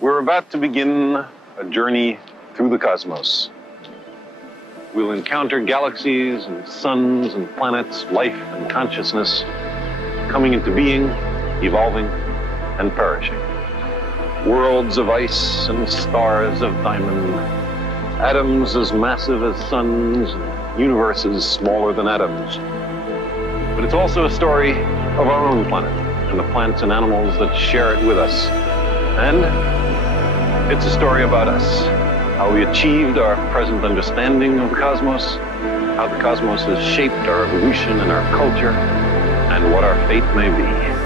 We're about to begin a journey through the cosmos. We'll encounter galaxies and suns and planets, life and consciousness, coming into being, evolving, and perishing. Worlds of ice and stars of diamond, atoms as massive as suns, and universes smaller than atoms. But it's also a story of our own planet and the plants and animals that share it with us. And it's a story about us, how we achieved our present understanding of the cosmos, how the cosmos has shaped our evolution and our culture, and what our fate may be.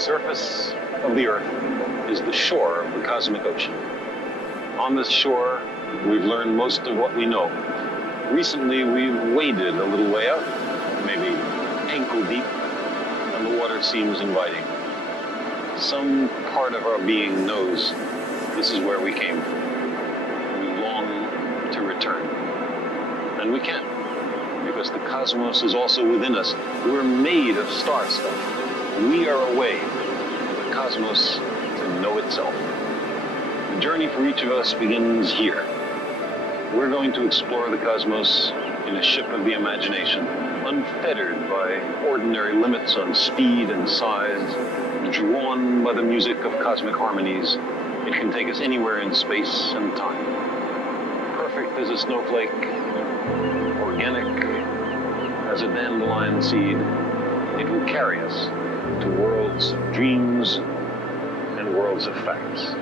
surface of the Earth is the shore of the cosmic ocean. On this shore, we've learned most of what we know. Recently, we've waded a little way out, maybe ankle deep, and the water seems inviting. Some part of our being knows this is where we came from. We long to return. And we can't, because the cosmos is also within us. We're made of star stuff. We are a way for the cosmos to know itself. The journey for each of us begins here. We're going to explore the cosmos in a ship of the imagination, unfettered by ordinary limits on speed and size, drawn by the music of cosmic harmonies. It can take us anywhere in space and time. Perfect as a snowflake, organic as a dandelion seed, it will carry us to worlds of dreams and worlds of facts.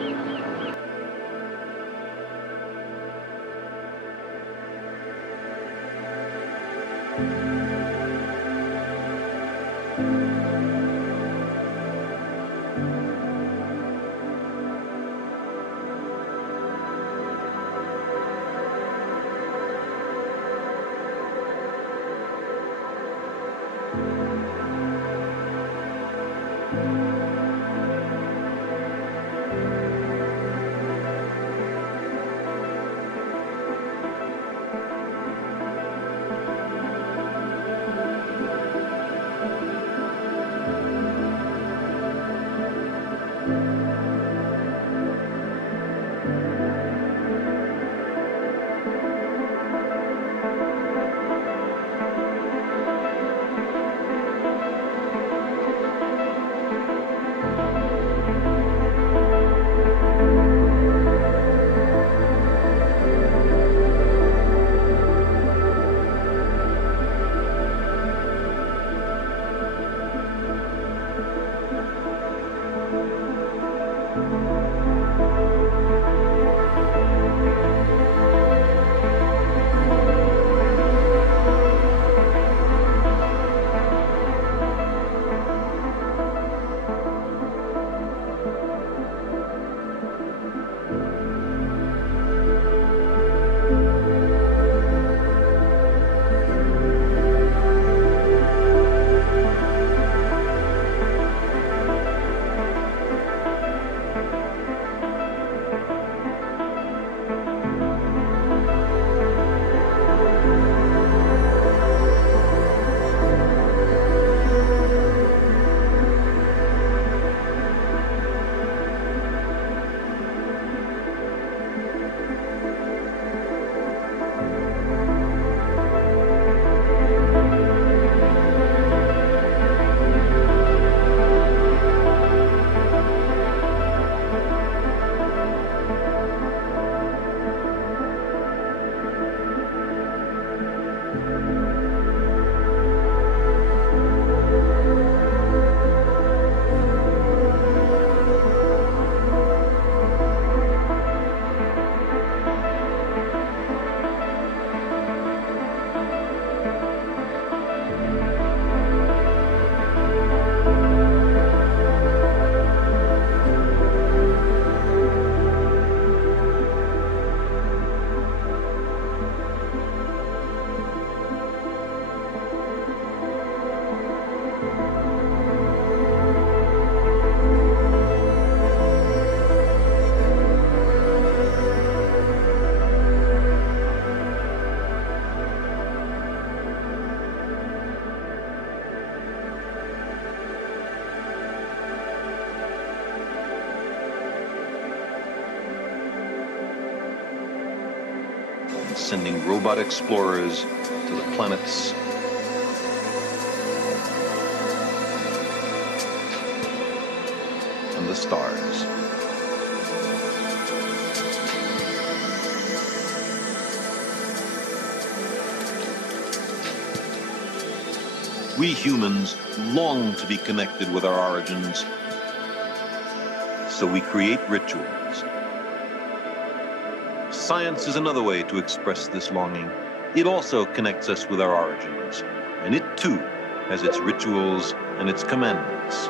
Sending robot explorers to the planets and the stars. We humans long to be connected with our origins, so we create rituals. Science is another way to express this longing. It also connects us with our origins, and it too has its rituals and its commandments.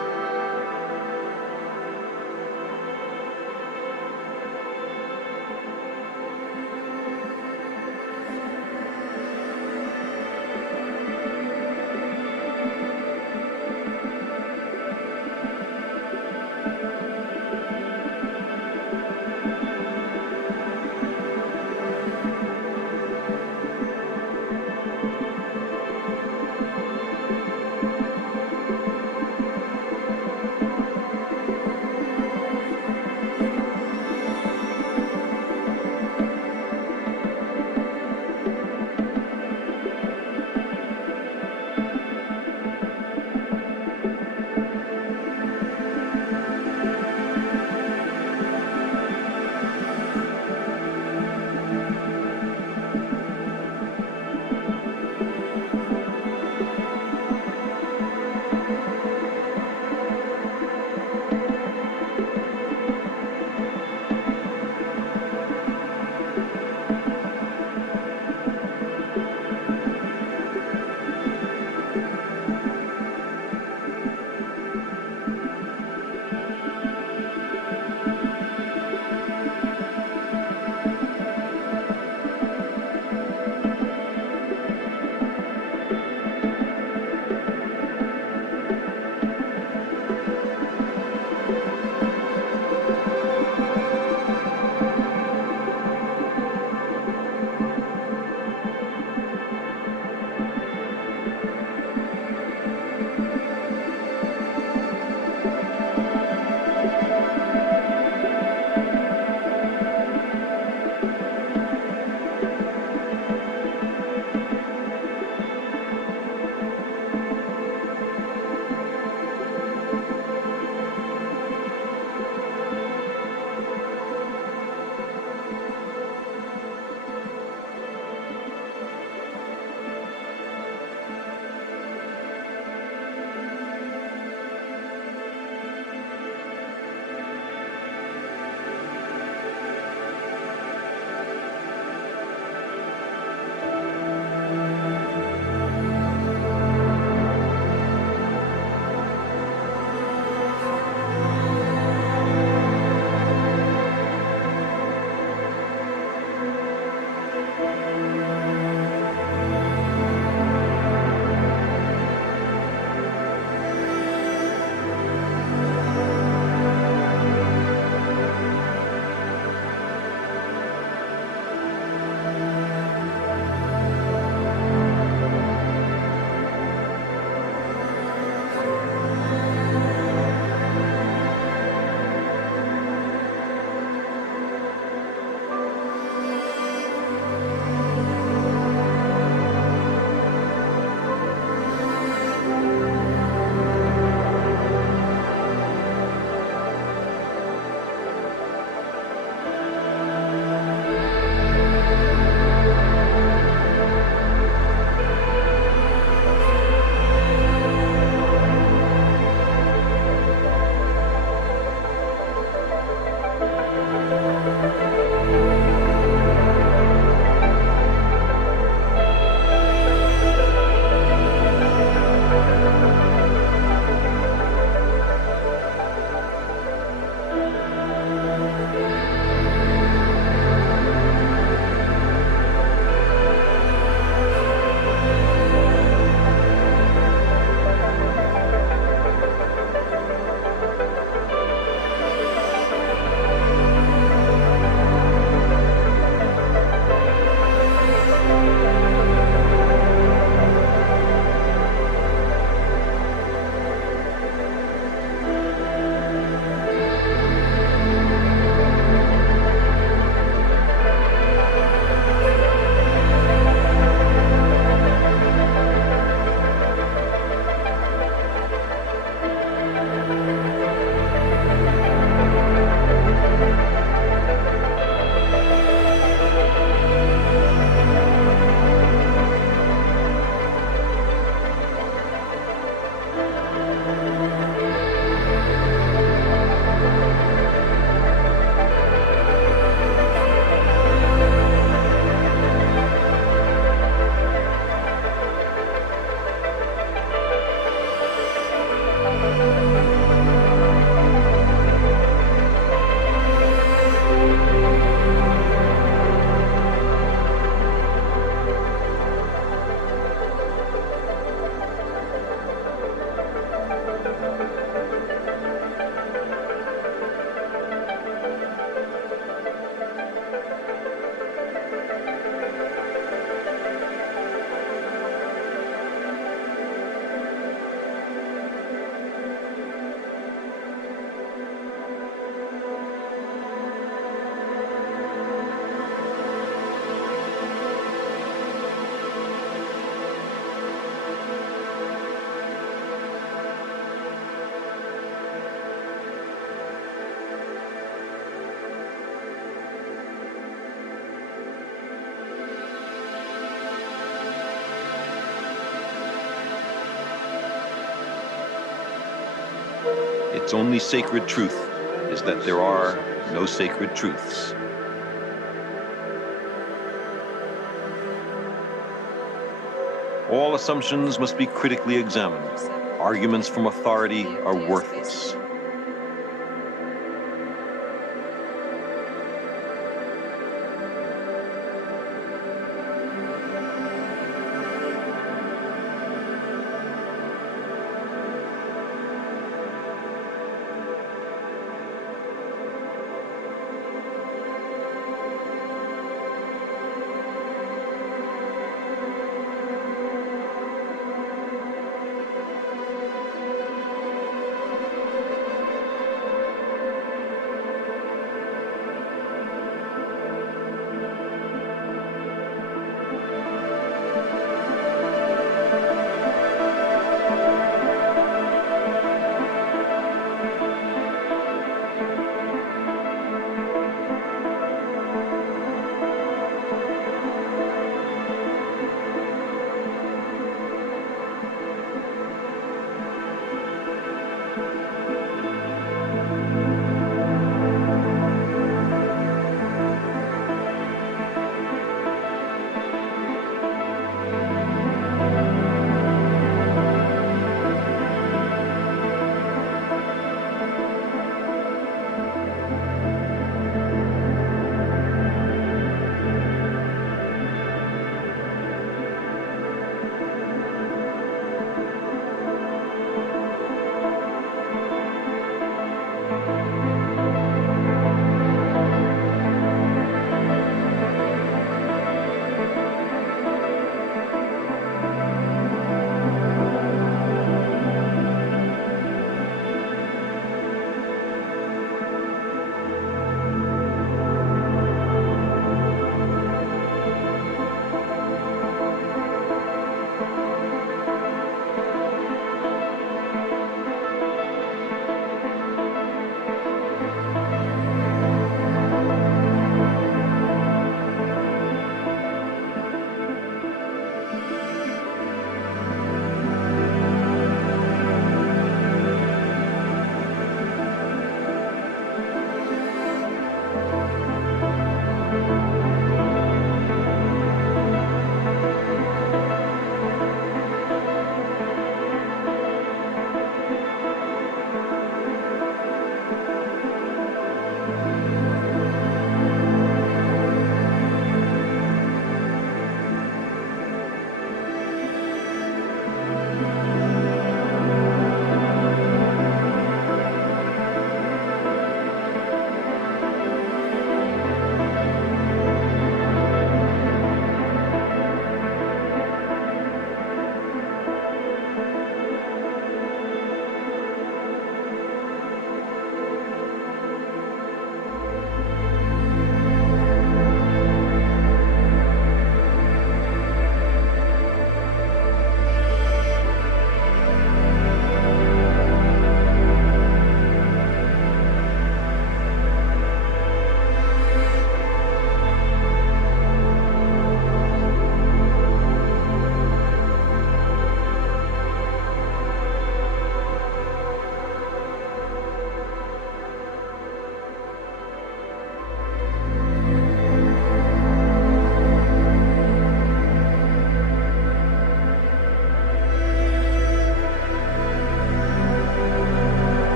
its only sacred truth is that there are no sacred truths. All assumptions must be critically examined. Arguments from authority are worthless.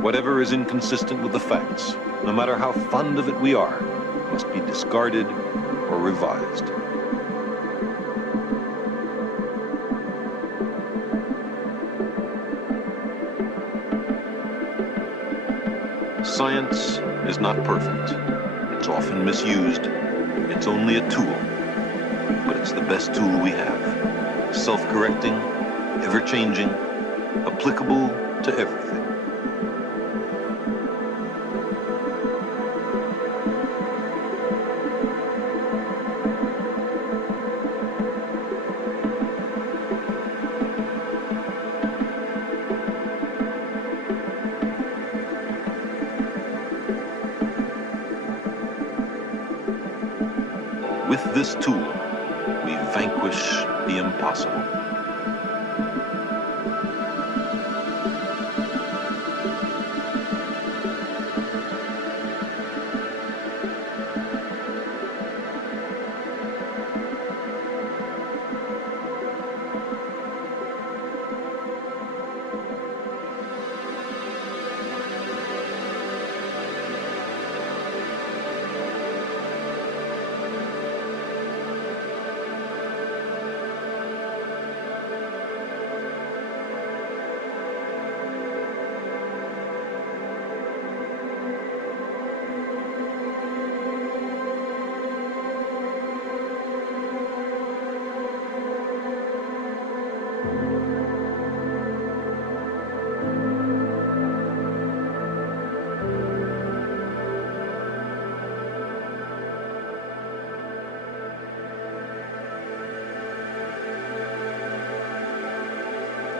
Whatever is inconsistent with the facts, no matter how fond of it we are, must be discarded or revised. Science is not perfect. It's often misused. It's only a tool, but it's the best tool we have. Self-correcting, ever-changing, applicable to everything. With this tool, we vanquish the impossible.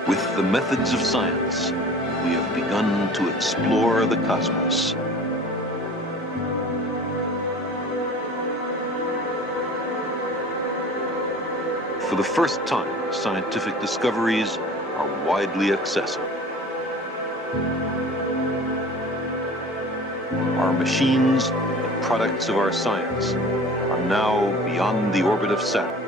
With the methods of science, we have begun to explore the cosmos. For the first time, scientific discoveries are widely accessible. Our machines, the products of our science, are now beyond the orbit of Saturn.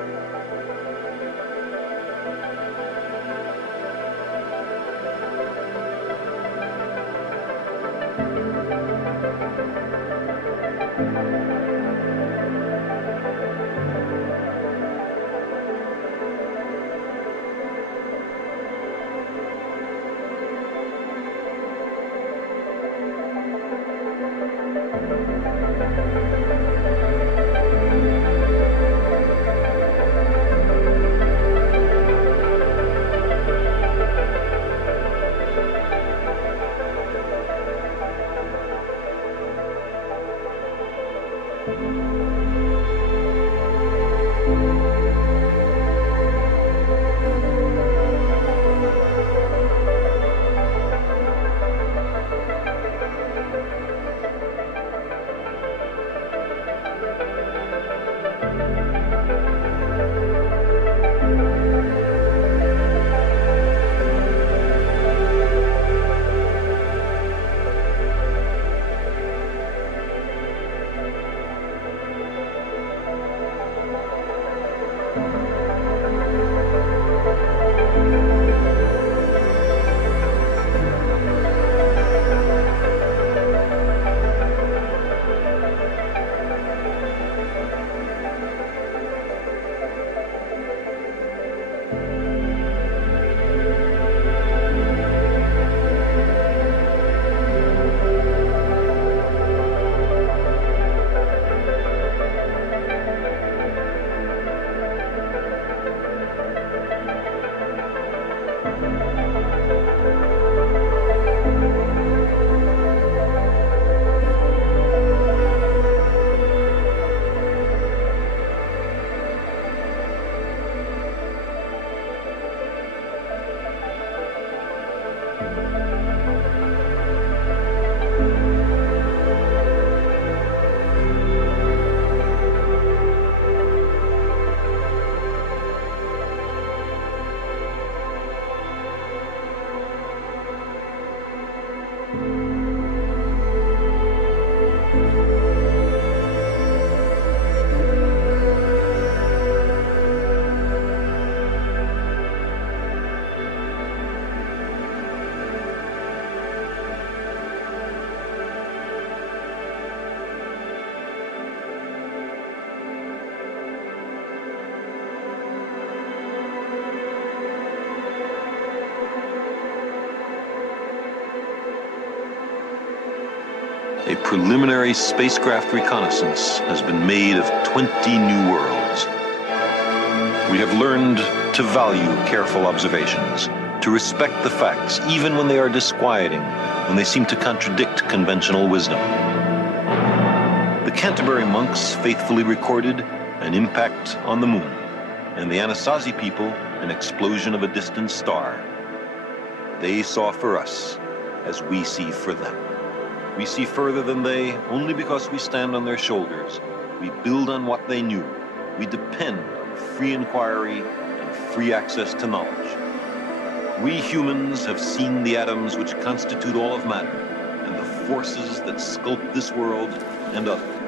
a preliminary spacecraft reconnaissance has been made of 20 new worlds. We have learned to value careful observations, to respect the facts even when they are disquieting, when they seem to contradict conventional wisdom. The Canterbury monks faithfully recorded an impact on the moon, and the Anasazi people an explosion of a distant star. They saw for us as we see for them. We see further than they only because we stand on their shoulders. We build on what they knew. We depend on free inquiry and free access to knowledge. We humans have seen the atoms which constitute all of matter and the forces that sculpt this world and others.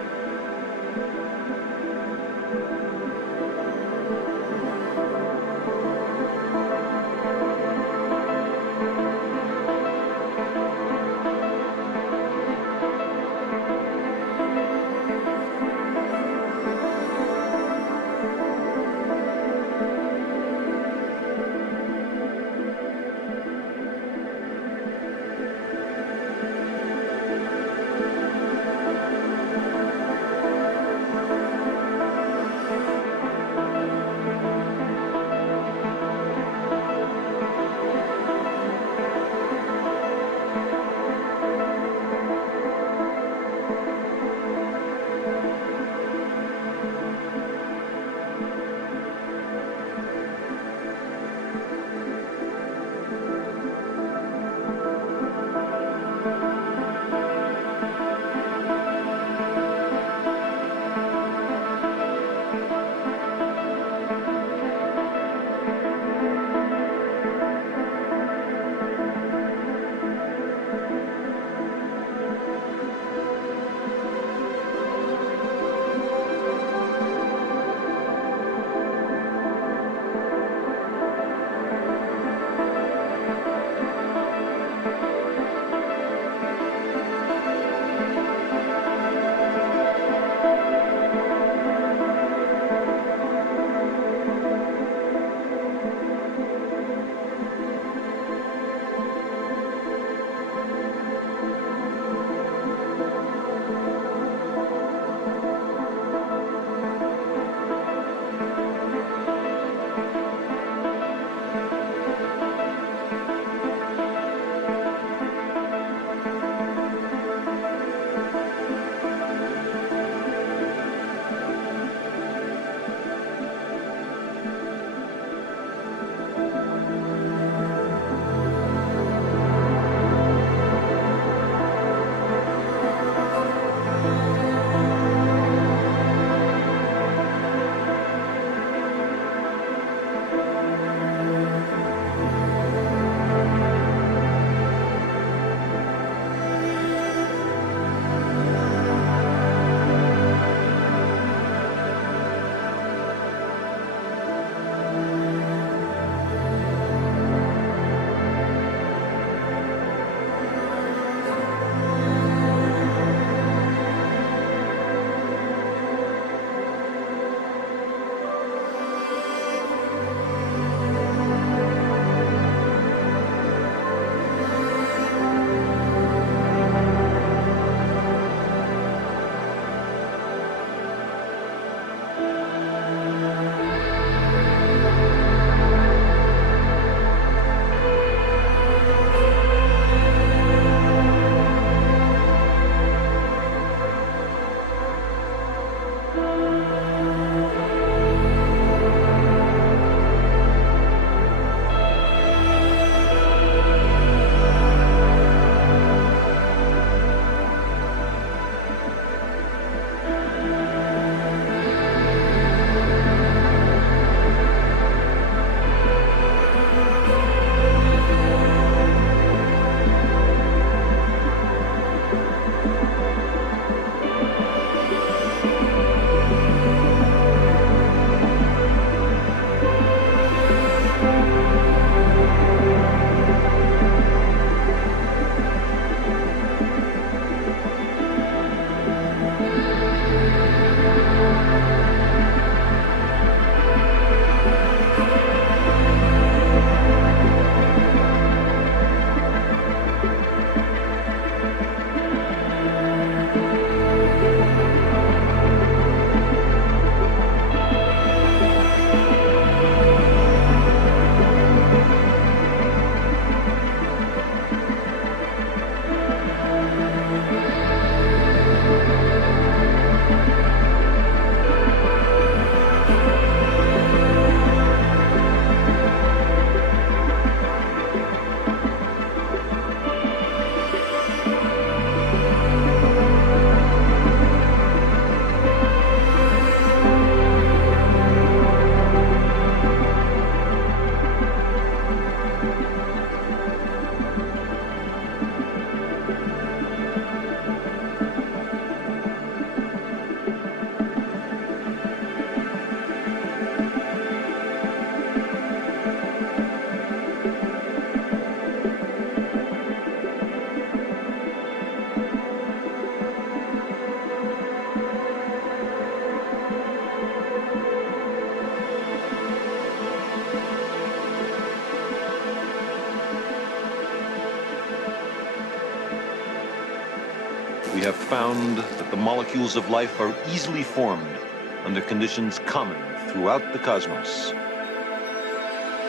We have found that the molecules of life are easily formed under conditions common throughout the cosmos.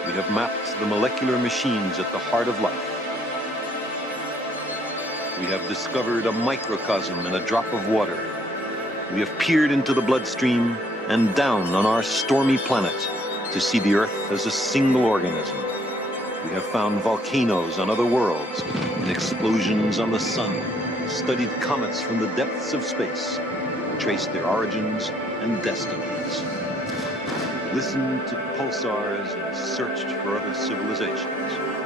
We have mapped the molecular machines at the heart of life. We have discovered a microcosm in a drop of water. We have peered into the bloodstream and down on our stormy planet to see the Earth as a single organism. We have found volcanoes on other worlds and explosions on the sun, studied comets from the depths of space, traced their origins and destinies, listened to pulsars and searched for other civilizations.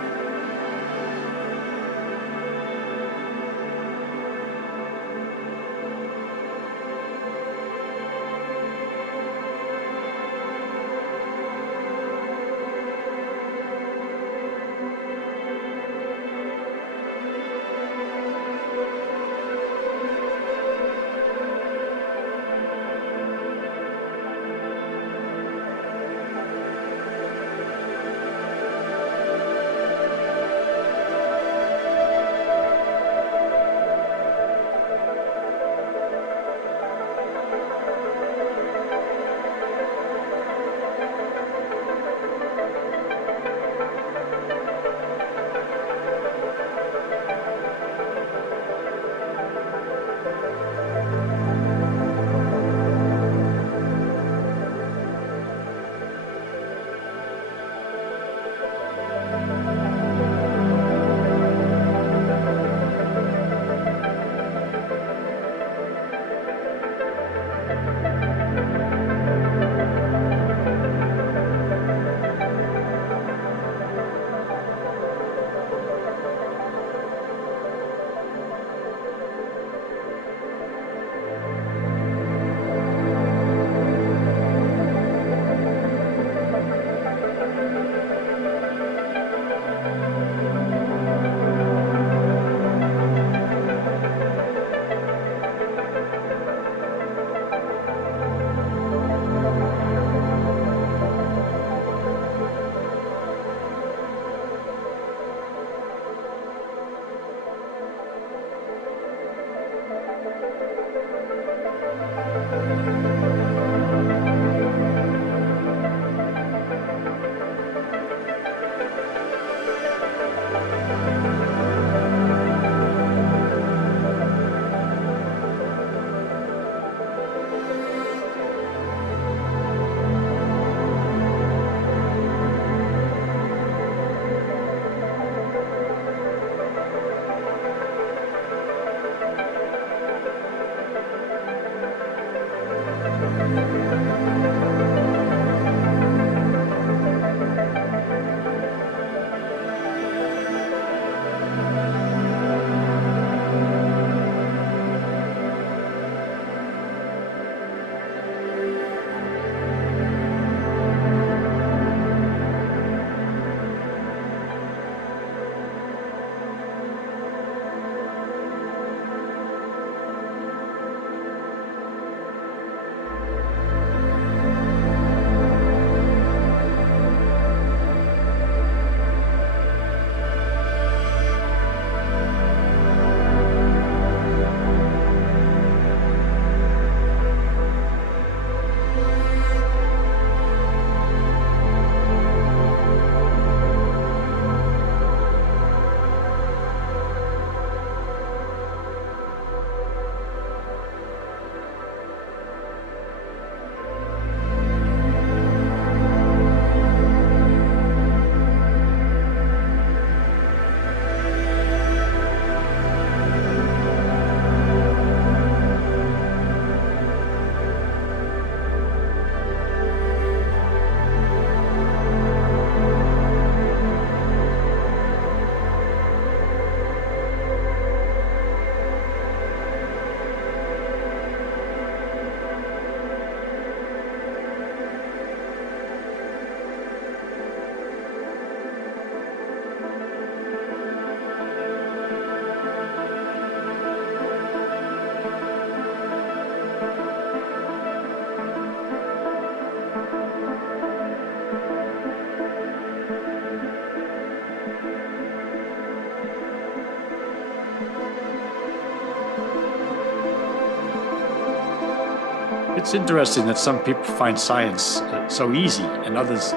It's interesting that some people find science so easy and others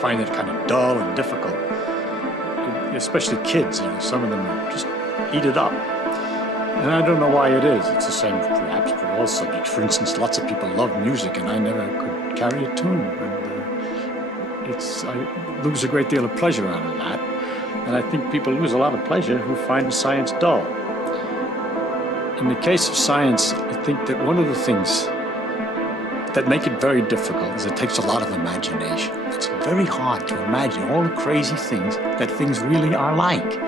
find it kind of dull and difficult. Especially kids, some of them just eat it up. And I don't know why it is. It's the same perhaps for all subjects. For instance, lots of people love music and I never could carry a tune. And I lose a great deal of pleasure out of that. And I think people lose a lot of pleasure who find science dull. In the case of science, I think that one of the things that make it very difficult is it takes a lot of imagination. It's very hard to imagine all the crazy things that things really are like.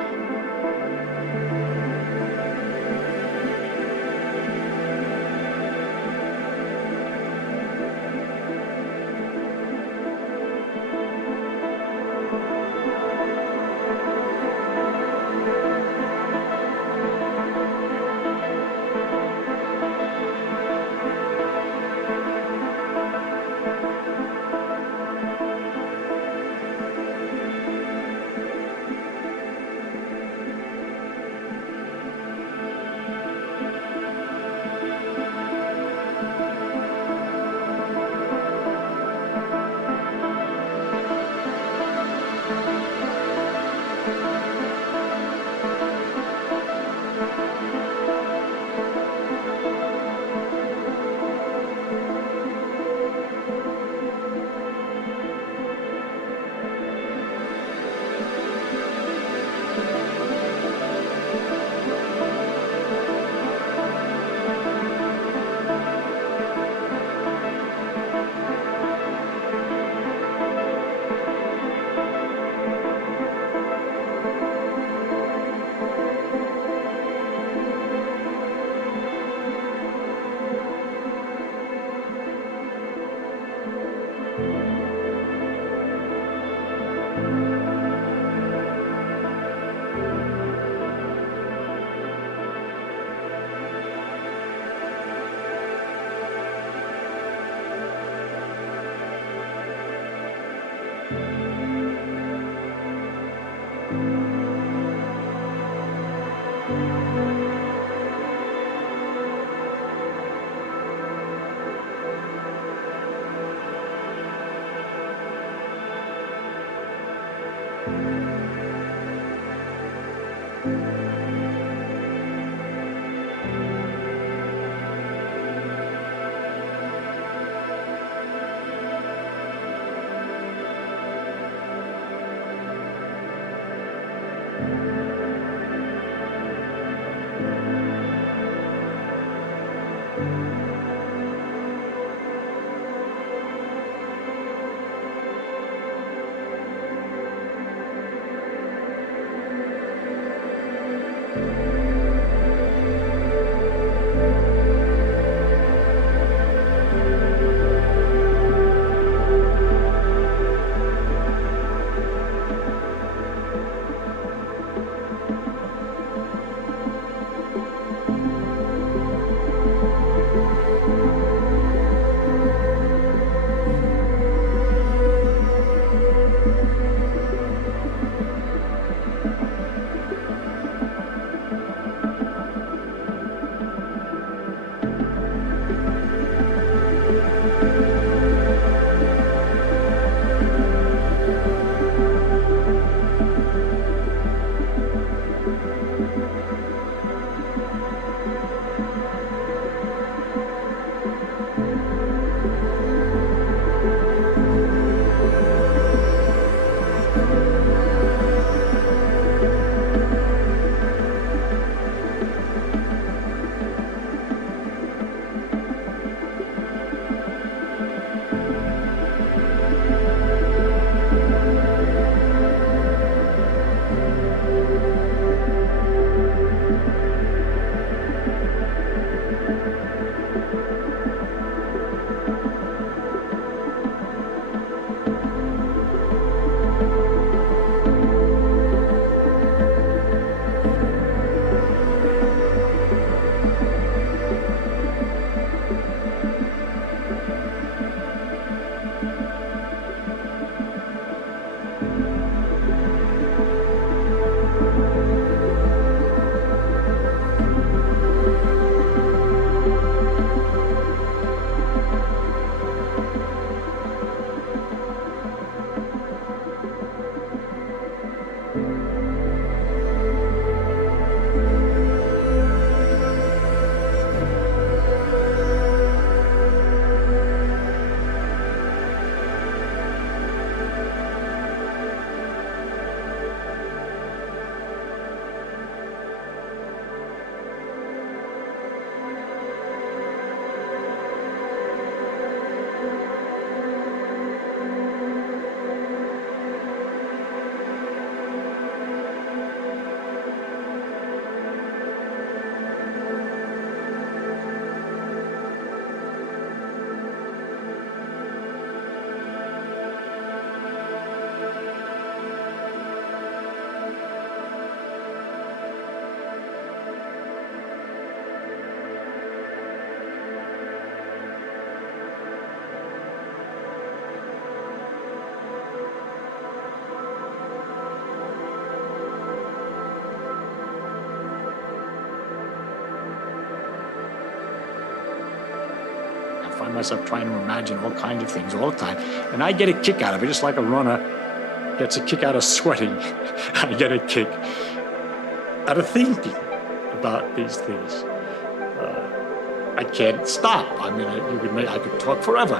find myself trying to imagine all kinds of things all the time. And I get a kick out of it, just like a runner gets a kick out of sweating. I get a kick out of thinking about these things. I can't stop. I mean, I could talk forever.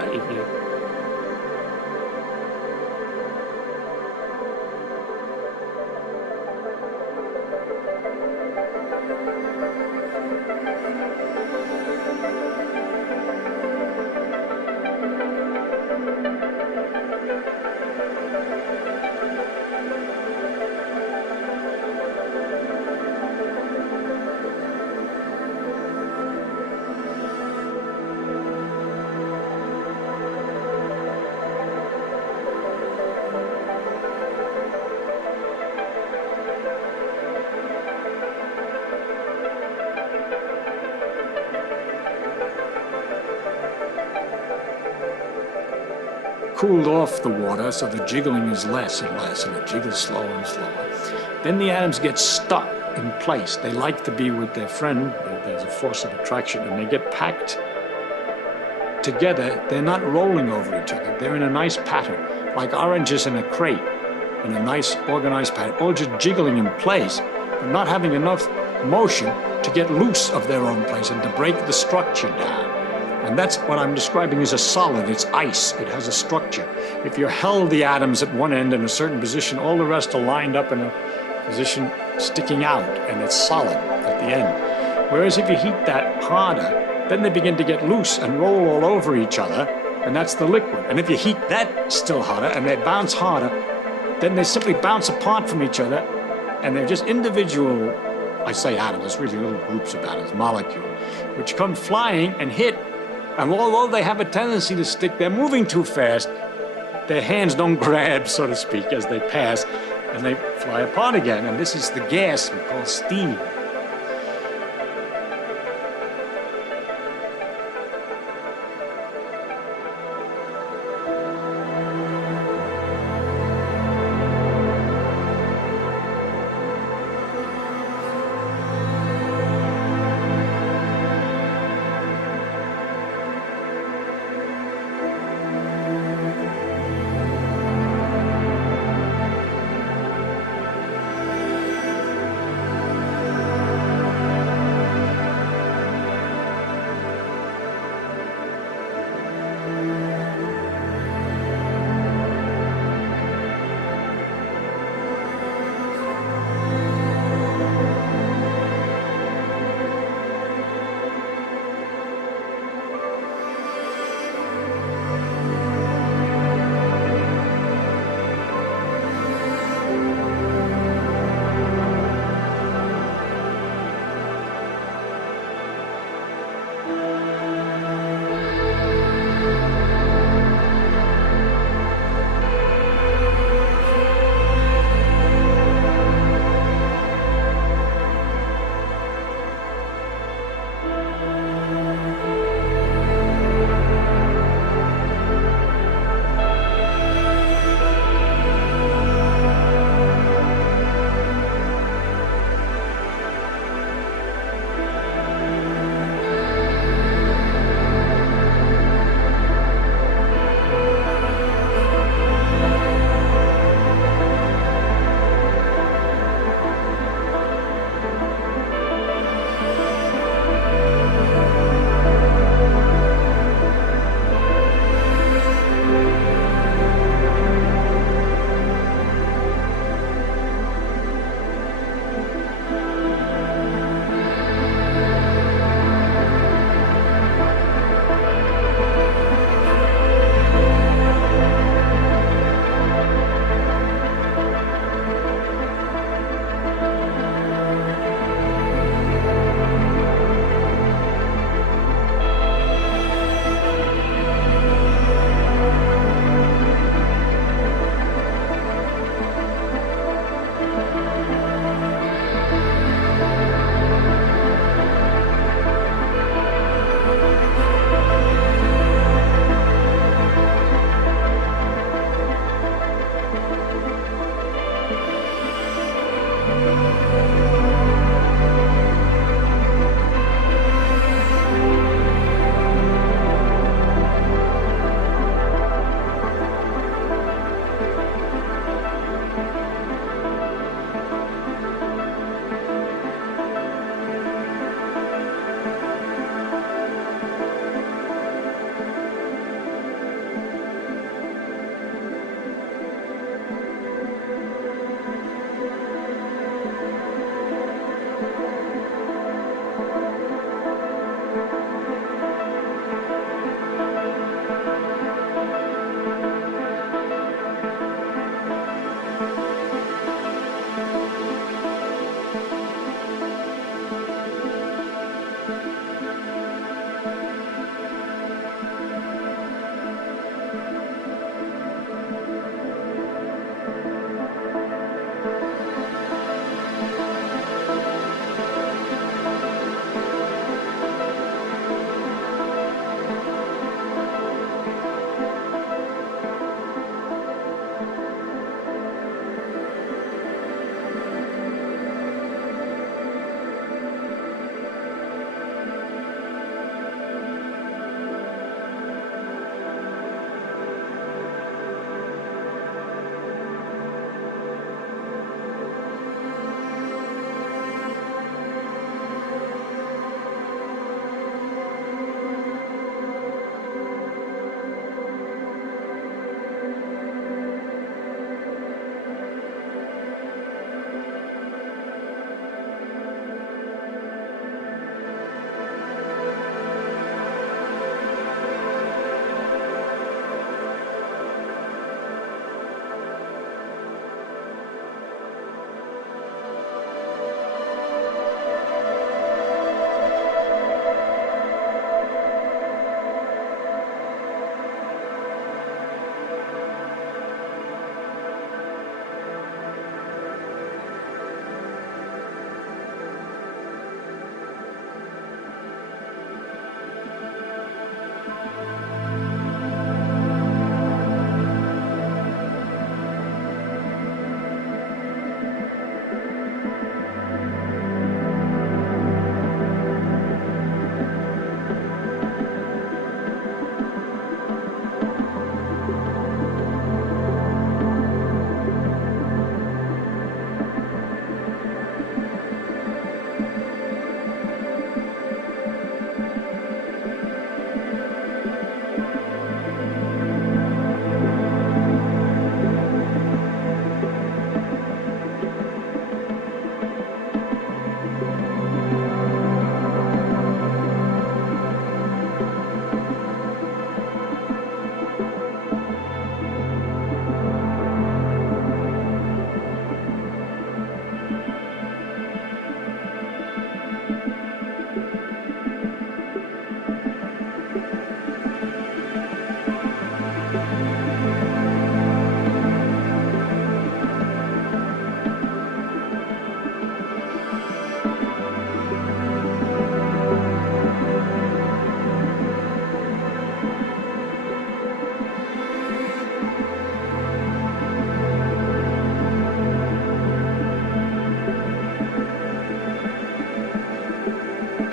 Cooled off the water, so the jiggling is less and less, and it jiggles slower and slower. Then the atoms get stuck in place. They like to be with their friend. There's a force of attraction, and they get packed together. They're not rolling over each other. They're in a nice pattern, like oranges in a crate, in a nice organized pattern, all just jiggling in place, but not having enough motion to get loose of their own place and to break the structure down. And that's what I'm describing as a solid. It's ice. It has a structure. If you held the atoms at one end in a certain position, all the rest are lined up in a position sticking out, and it's solid at the end. Whereas if you heat that harder, then they begin to get loose and roll all over each other, and that's the liquid. And if you heat that still harder, and they bounce harder, then they simply bounce apart from each other, and they're just individual, I say atoms, it's really little groups of atoms, molecules, which come flying and hit. And although they have a tendency to stick, they're moving too fast. Their hands don't grab, so to speak, as they pass, and they fly apart again. And this is the gas we call steam.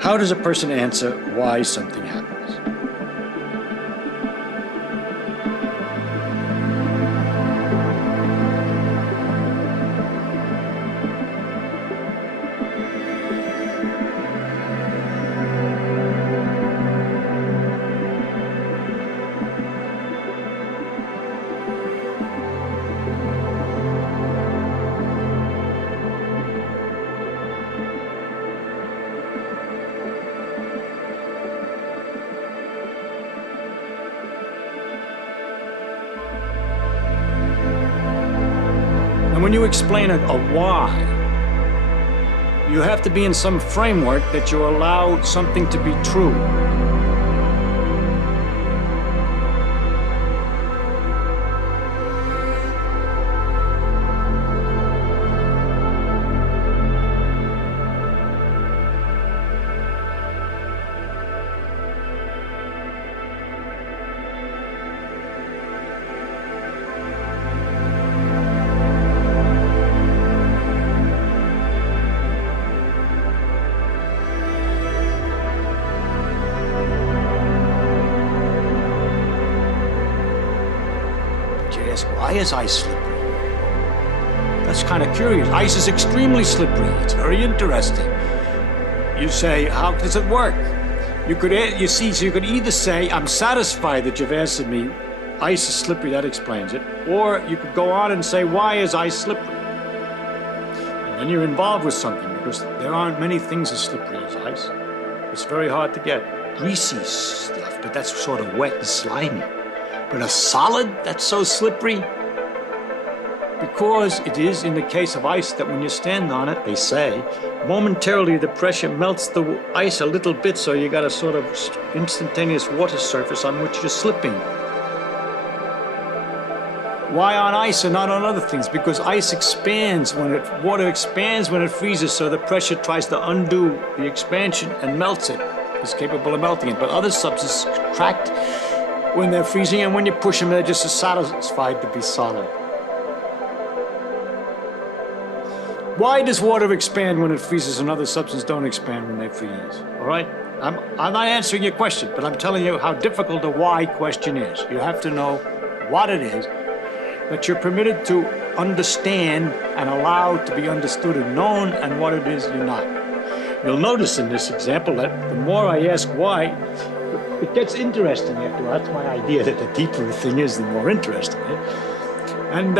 How does a person answer why something happens? And when you explain a why, you have to be in some framework that you allow something to be true. Why is ice slippery? That's kind of curious. Ice is extremely slippery. It's very interesting. You say, how does it work? You could either say, I'm satisfied that you've answered me, ice is slippery, that explains it. Or you could go on and say, why is ice slippery? And then you're involved with something, because there aren't many things as slippery as ice. It's very hard to get. Greasy stuff, but that's sort of wet and slimy. But a solid that's so slippery, because it is in the case of ice that when you stand on it, they say, momentarily the pressure melts the ice a little bit, so you got a sort of instantaneous water surface on which you're slipping. Why on ice and not on other things? Because ice expands water expands when it freezes, so the pressure tries to undo the expansion and melts it. It's capable of melting it, but other substances contract when they're freezing, and when you push them, they're just satisfied to be solid. Why does water expand when it freezes and other substances don't expand when they freeze? All right? I'm not answering your question, but I'm telling you how difficult a why question is. You have to know what it is that you're permitted to understand and allowed to be understood and known, and what it is you're not. You'll notice in this example that the more I ask why, it gets interesting after all. That's my idea, that the deeper the thing is, the more interesting it is. And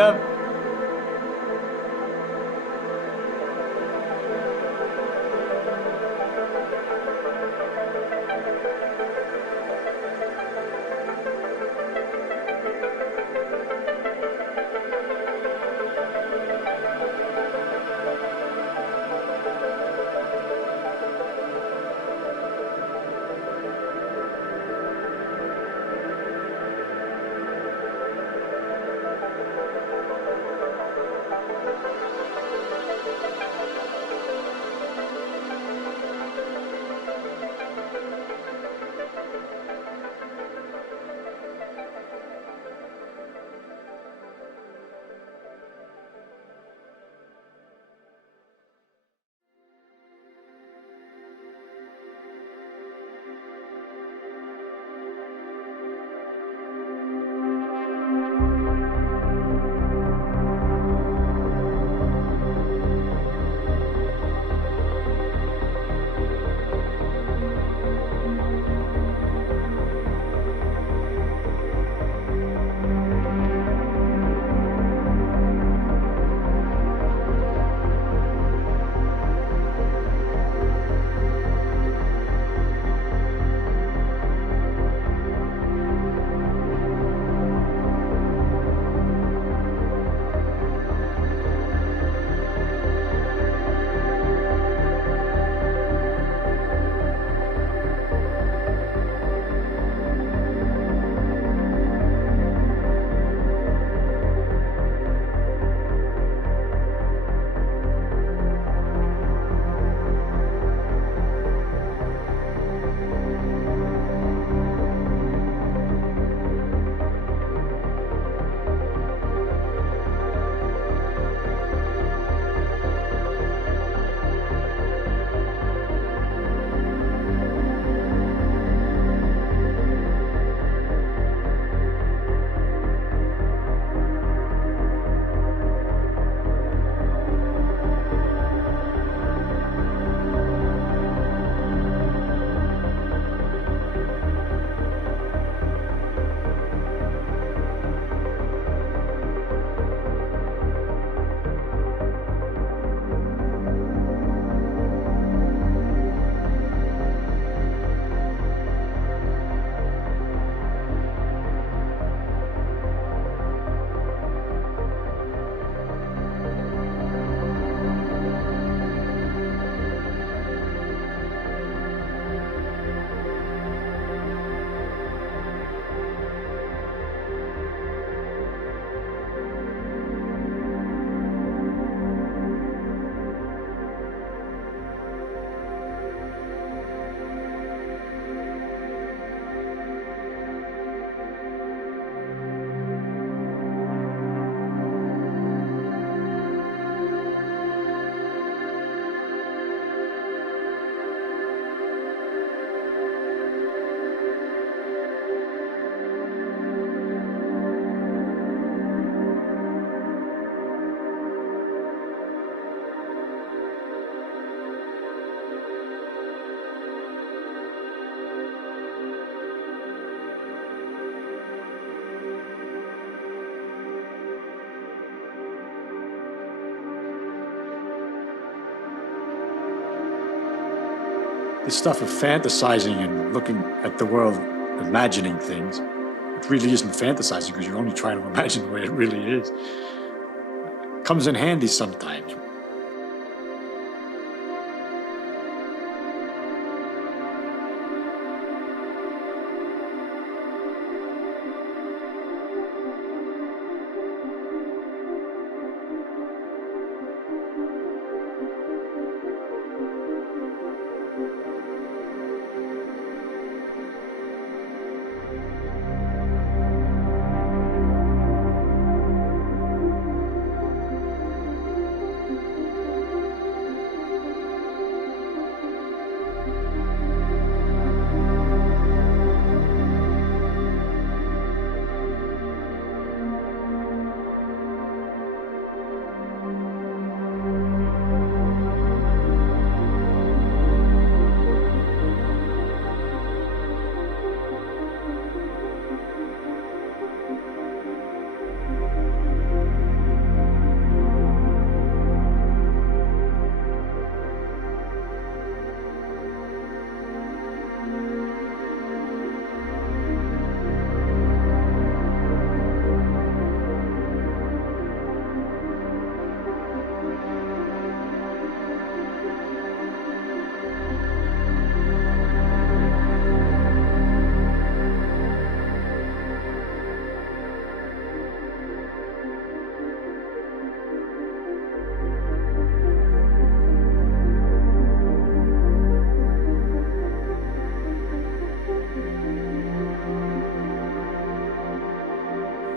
this stuff of fantasizing and looking at the world, imagining things, it really isn't fantasizing because you're only trying to imagine the way it really is. It comes in handy sometimes.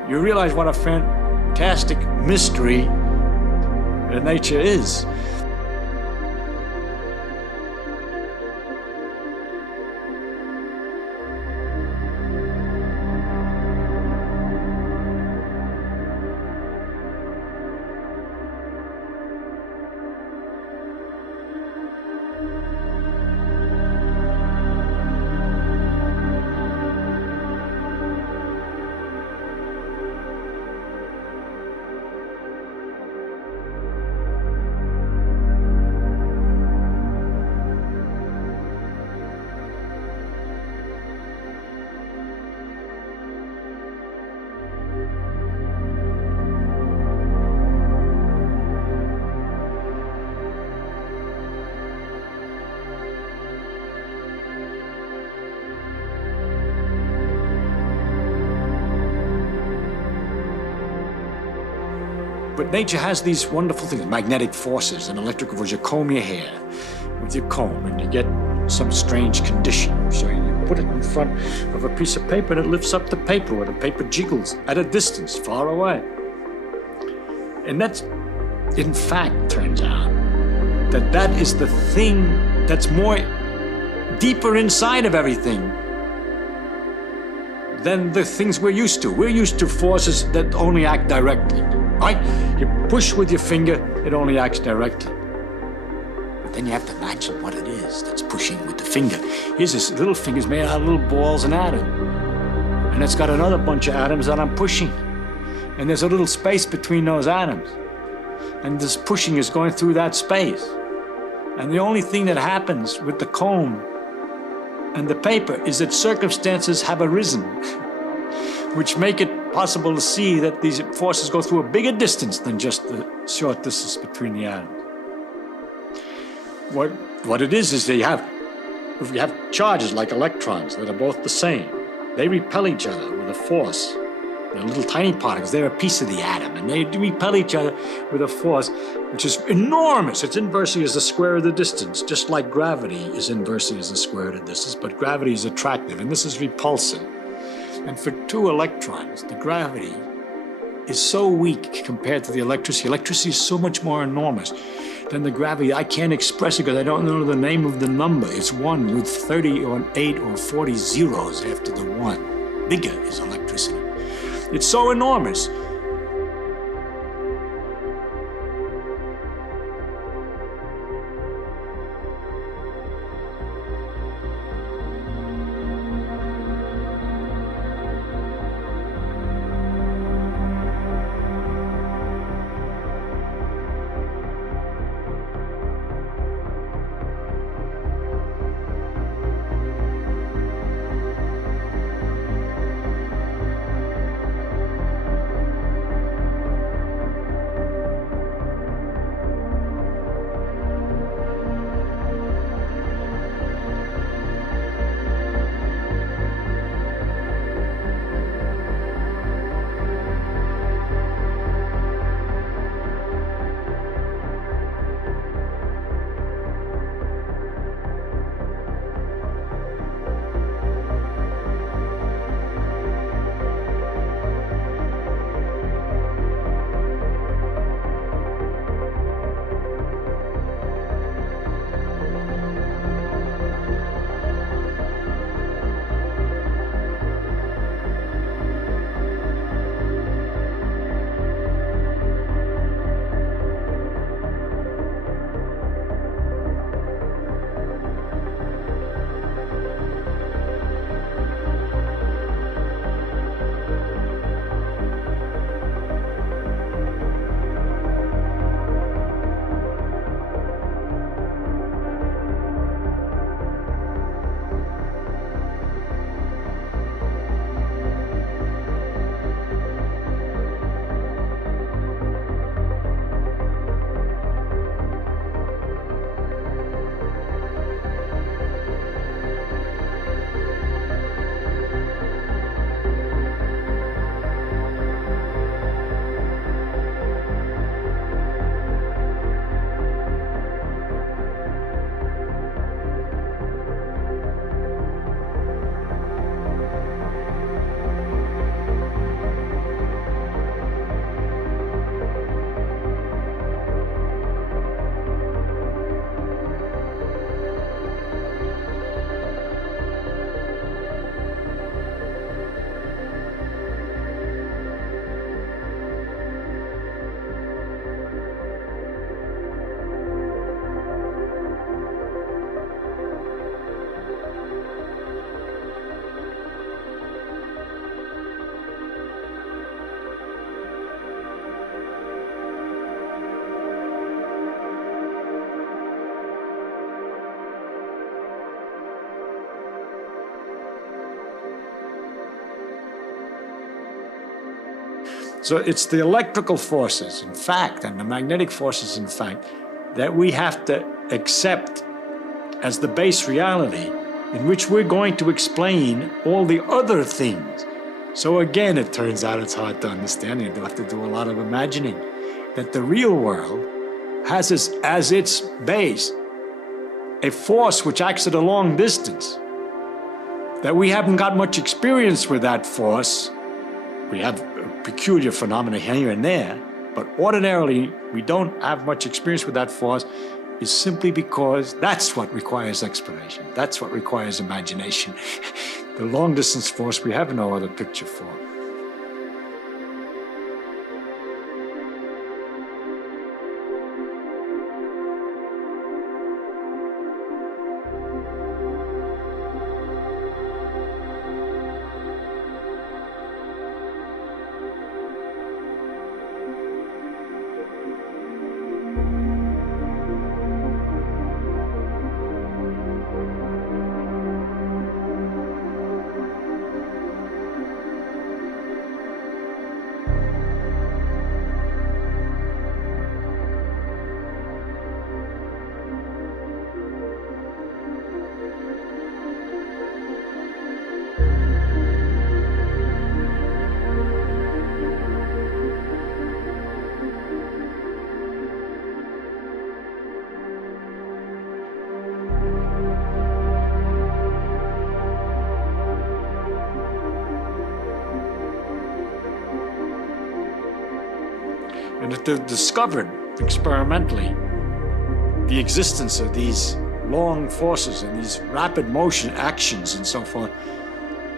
You realize what a fantastic mystery nature is. But nature has these wonderful things, magnetic forces and electrical forces. You comb your hair with your comb and you get some strange condition. So you put it in front of a piece of paper and it lifts up the paper, or the paper jiggles at a distance far away. And that's, in fact, turns out that that is the thing that's more deeper inside of everything than the things we're used to. We're used to forces that only act directly, right? You push with your finger, it only acts directly. But then you have to imagine what it is that's pushing with the finger. Here's this little finger's made out of little balls and atoms. And it's got another bunch of atoms that I'm pushing. And there's a little space between those atoms. And this pushing is going through that space. And the only thing that happens with the comb and the paper is that circumstances have arisen, which make it possible to see that these forces go through a bigger distance than just the short distance between the atoms. What it is that if you have charges like electrons that are both the same, they repel each other with a force. They're little tiny particles. They're a piece of the atom, and they repel each other with a force which is enormous. It's inversely as the square of the distance, just like gravity is inversely as the square of the distance, but gravity is attractive, and this is repulsive. And for two electrons, the gravity is so weak compared to the electricity. Electricity is so much more enormous than the gravity. I can't express it because I don't know the name of the number. It's 1 with 30 or 8 or 40 zeros after the 1. Bigger is electricity. It's so enormous. So it's the electrical forces, in fact, and the magnetic forces, in fact, that we have to accept as the base reality in which we're going to explain all the other things. So again, it turns out it's hard to understand. You have to do a lot of imagining that the real world has as its base a force which acts at a long distance, that we haven't got much experience with that force. We have peculiar phenomena here and there, but ordinarily we don't have much experience with that force, is simply because that's what requires explanation. That's what requires imagination. The long distance force we have no other picture for. And if they've discovered experimentally the existence of these long forces and these rapid motion actions and so forth,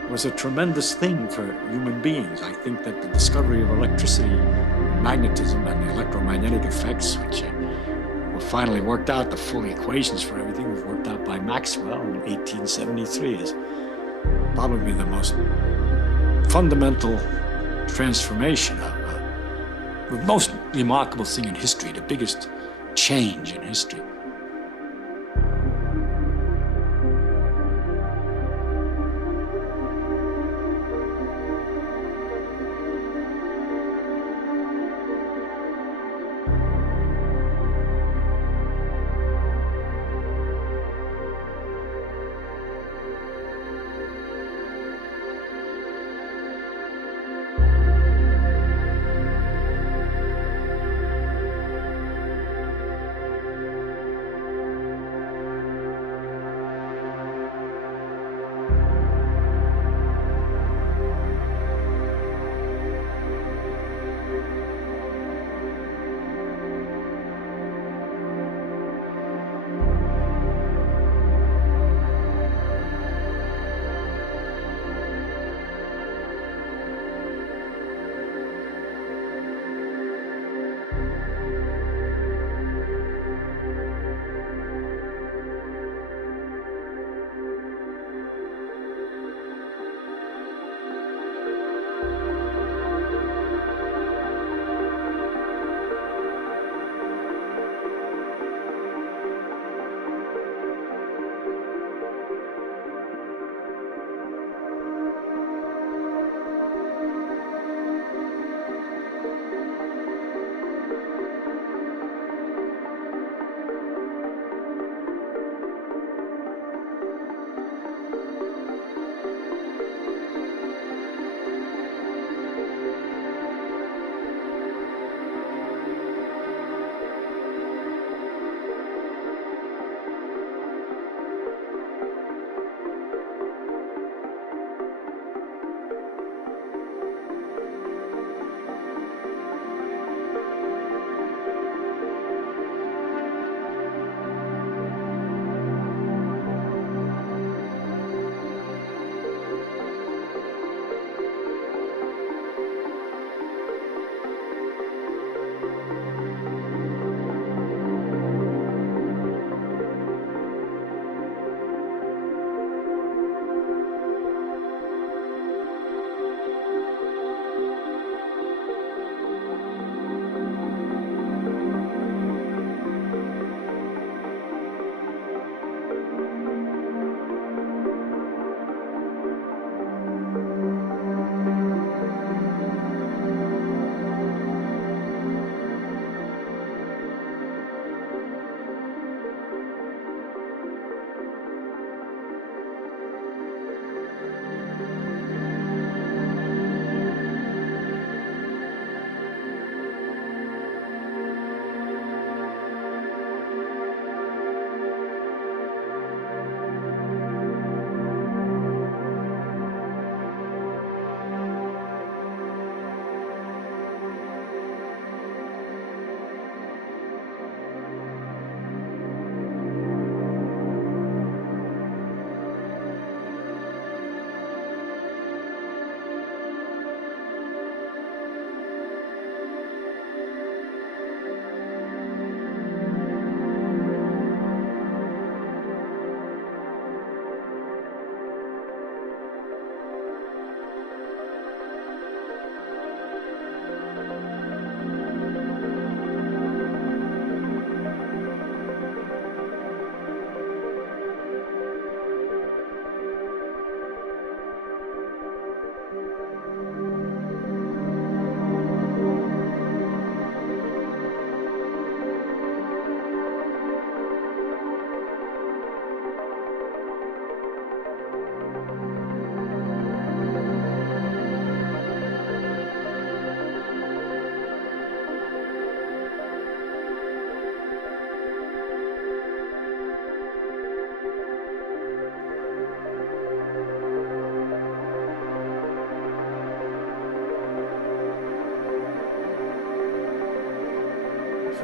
was a tremendous thing for human beings. I think that the discovery of electricity, magnetism, and the electromagnetic effects, which were finally worked out, the full equations for everything was worked out by Maxwell in 1873, is probably the most fundamental transformation, the most remarkable thing in history, the biggest change in history.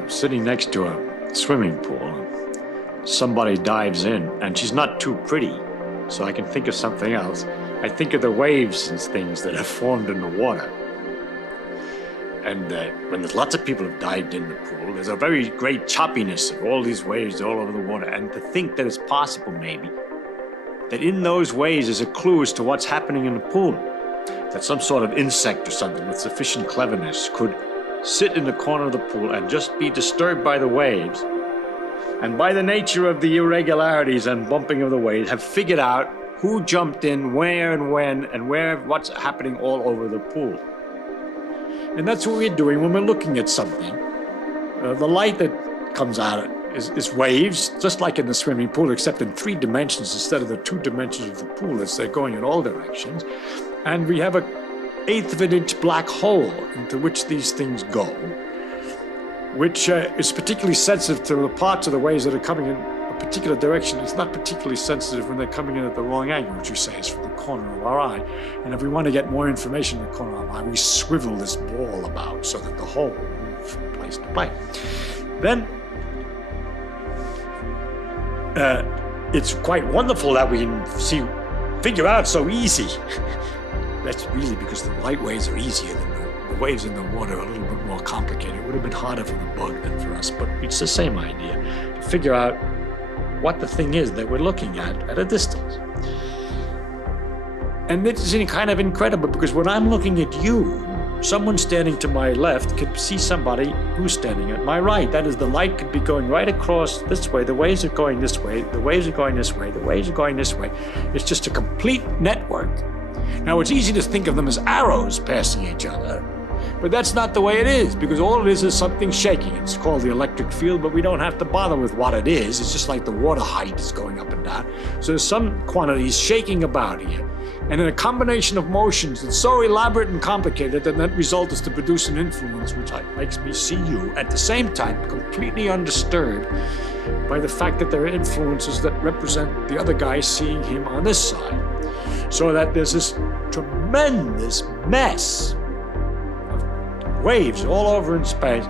sitting next to a swimming pool. Somebody dives in, and she's not too pretty, so I can think of something else. I think of the waves and things that have formed in the water. And when there's lots of people have dived in the pool, there's a very great choppiness of all these waves all over the water. And to think that it's possible, maybe, that in those waves is a clue as to what's happening in the pool. That some sort of insect or something with sufficient cleverness could sit in the corner of the pool and just be disturbed by the waves, and by the nature of the irregularities and bumping of the waves, have figured out who jumped in, where and when, and what's happening all over the pool. And that's what we're doing when we're looking at something. The light that comes out is waves, just like in the swimming pool, except in 3 dimensions instead of the 2 dimensions of the pool. They're going in all directions. And we have an 1/8 of an inch black hole into which these things go, which is particularly sensitive to the parts of the waves that are coming in a particular direction. It's not particularly sensitive when they're coming in at the wrong angle, which you say is from the corner of our eye. And if we want to get more information in the corner of our eye, we swivel this ball about so that the hole will move from place to place. Then it's quite wonderful that we can figure out so easy. That's really because the light waves are easier than the waves in the water are a little bit more complicated. It would have been harder for the bug than for us, but it's the same idea, to figure out what the thing is that we're looking at a distance. And it's kind of incredible, because when I'm looking at you, someone standing to my left could see somebody who's standing at my right. That is, the light could be going right across this way, the waves are going this way, the waves are going this way, the waves are going this way. It's just a complete network. Now, it's easy to think of them as arrows passing each other, but that's not the way it is, because all it is something shaking. It's called the electric field, but we don't have to bother with what it is. It's just like the water height is going up and down. So there's some quantities shaking about here. And in a combination of motions that's so elaborate and complicated, that net result is to produce an influence which makes me see you at the same time completely undisturbed by the fact that there are influences that represent the other guy seeing him on this side. So that there's this tremendous mess of waves all over in space,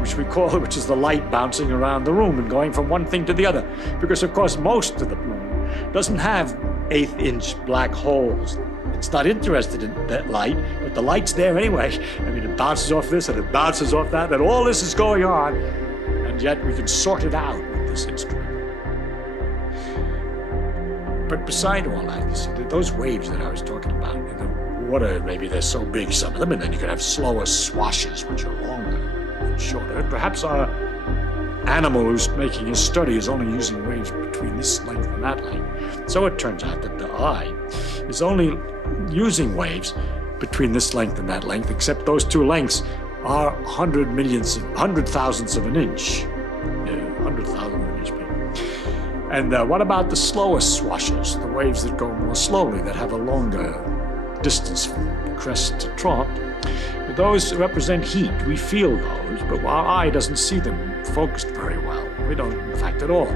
which is the light bouncing around the room and going from one thing to the other. Because, of course, most of the room doesn't have 1/8 inch black holes. It's not interested in that light, but the light's there anyway. I mean, it bounces off this and it bounces off that, and all this is going on, and yet we can sort it out with this instrument. But beside all that, you see, those waves that I was talking about in the water, maybe they're so big, some of them, and then you can have slower swashes, which are longer and shorter. Perhaps our animal who's making his study is only using waves between this length and that length. So it turns out that the eye is only using waves between this length and that length, except those 2 lengths are 100 thousandths of an inch. 100,000 of an inch big. And what about the slower swashes, the waves that go more slowly, that have a longer distance from crest to trough? Those represent heat. We feel those, but our eye doesn't see them focused very well. We don't, in fact, at all.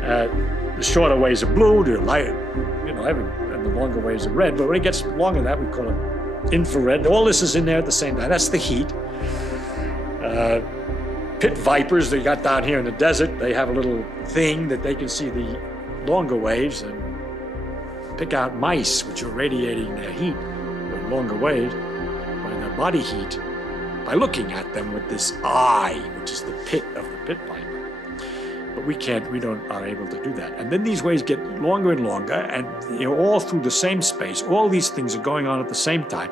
The shorter waves are blue, the light, and the longer waves are red. But when it gets longer than that, we call it infrared. All this is in there at the same time. That's the heat. Pit vipers they got down here in the desert, they have a little thing that they can see the longer waves and pick out mice, which are radiating their heat, the longer waves, by their body heat, by looking at them with this eye, which is the pit of the pit viper. But we aren't able to do that. And then these waves get longer and longer, and all through the same space, all these things are going on at the same time,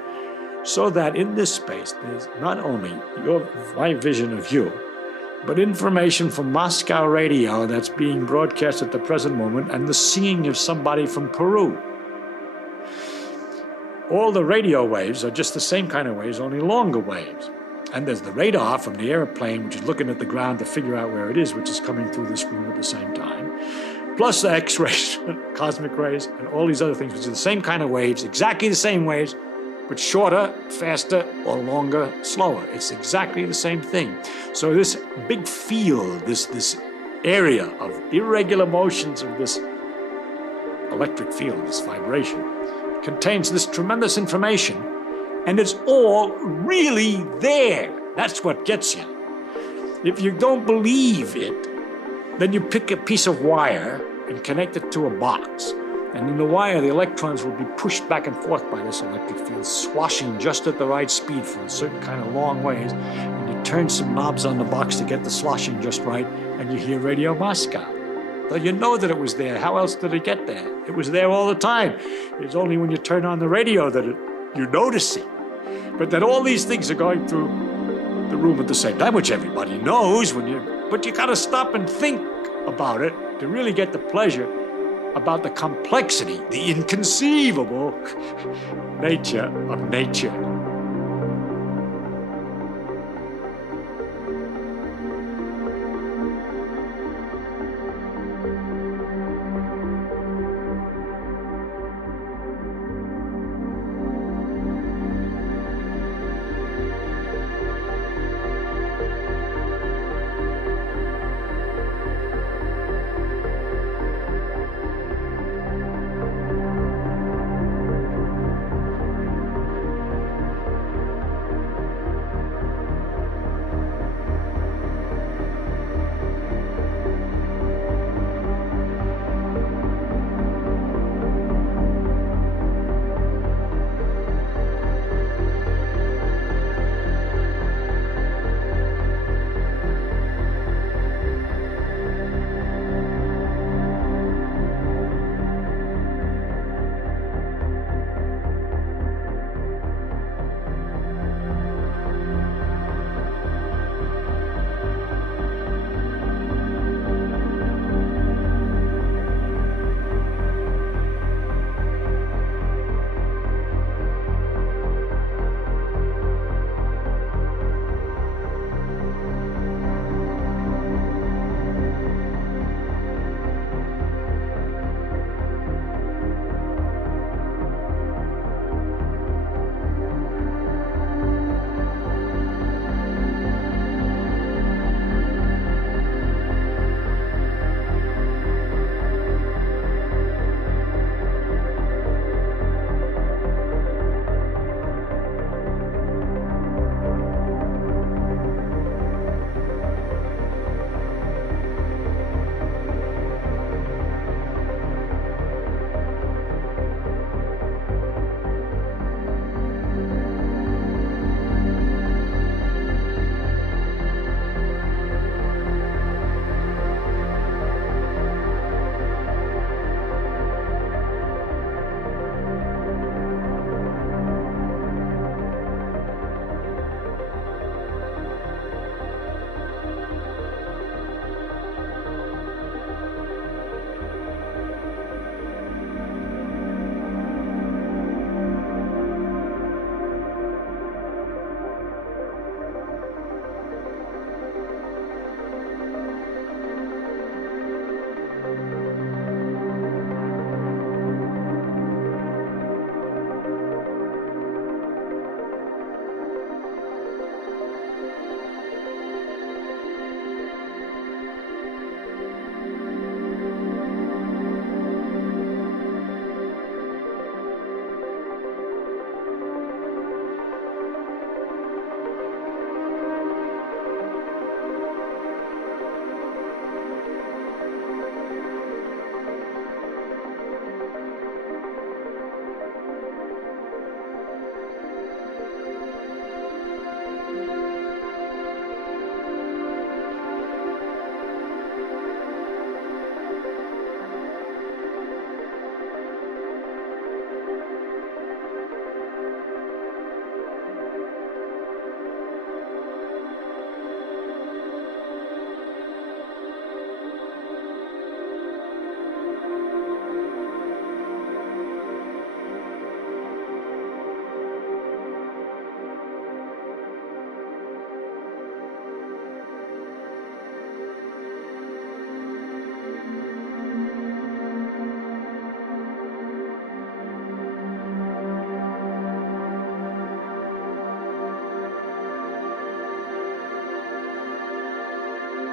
so that in this space, there's not only my vision of you, but information from Moscow radio that's being broadcast at the present moment, and the seeing of somebody from Peru. All the radio waves are just the same kind of waves, only longer waves. And there's the radar from the airplane, which is looking at the ground to figure out where it is, which is coming through this room at the same time. Plus the X-rays, cosmic rays, and all these other things, which are the same kind of waves, exactly the same waves, but shorter, faster, or longer, slower. It's exactly the same thing. So this big field, this area of irregular motions of this electric field, this vibration, contains this tremendous information, and it's all really there. That's what gets you. If you don't believe it, then you pick a piece of wire and connect it to a box. And in the wire, the electrons will be pushed back and forth by this electric field, swashing just at the right speed for a certain kind of long ways. And you turn some knobs on the box to get the sloshing just right, and you hear Radio Moscow. So you know that it was there. How else did it get there? It was there all the time. It's only when you turn on the radio that you notice it. But that all these things are going through the room at the same time, which everybody knows but you gotta stop and think about it to really get the pleasure about the complexity, the inconceivable nature of nature.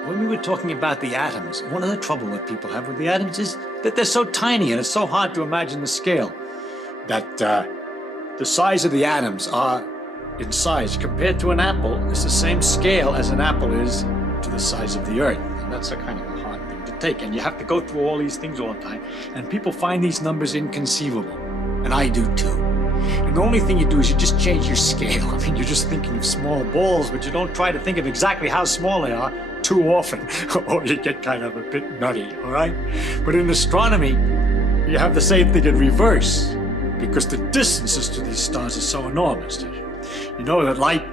When we were talking about the atoms, one of the trouble that people have with the atoms is that they're so tiny and it's so hard to imagine the scale. That the size of the atoms are in size compared to an apple is the same scale as an apple is to to the size of the Earth. And that's a kind of a hard thing to take. And you have to go through all these things all the time. And people find these numbers inconceivable. And I do too. And the only thing you do is you just change your scale. I mean, you're just thinking of small balls, but you don't try to think of exactly how small they are too often, or you get kind of a bit nutty, all right? But in astronomy, you have the same thing in reverse, because the distances to these stars are so enormous. You know that light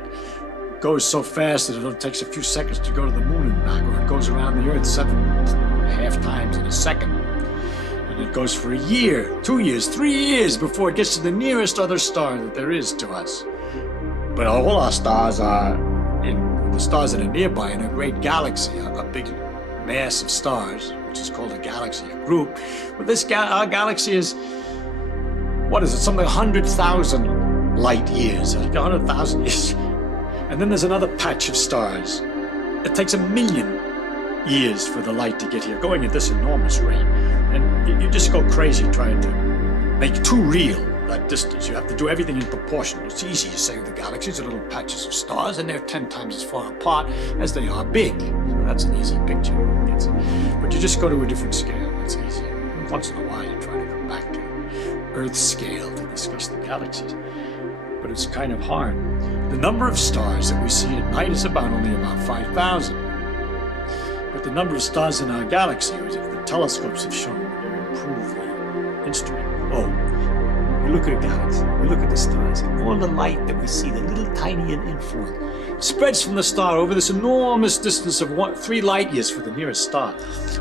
goes so fast that it only takes a few seconds to go to the moon and back, or it goes around the Earth 7.5 times in a second. And it goes for a year, 2 years, 3 years before it gets to the nearest other star that there is to us. But all our stars are the stars that are nearby in a great galaxy, a big mass of stars, which is called a galaxy, a group. But our galaxy is, what is it, something 100,000 light years, like 100,000 years. And then there's another patch of stars. It takes 1 million years for the light to get here, going at this enormous rate. And you just go crazy trying to make too real that distance. You have to do everything in proportion. It's easy to say the galaxies are little patches of stars, and they're 10 times as far apart as they are big. So that's an easy picture. But you just go to a different scale. That's easy. Once in a while, you try to come back to Earth's scale to discuss the galaxies. But it's kind of hard. The number of stars that we see at night is only about 5,000. But the number of stars in our galaxy, or the telescopes have shown, when you improve the instrument. We look at a galaxy, we look at the stars, all the light that we see, the little tiny influence, spreads from the star over this enormous distance of 3 light years for the nearest star.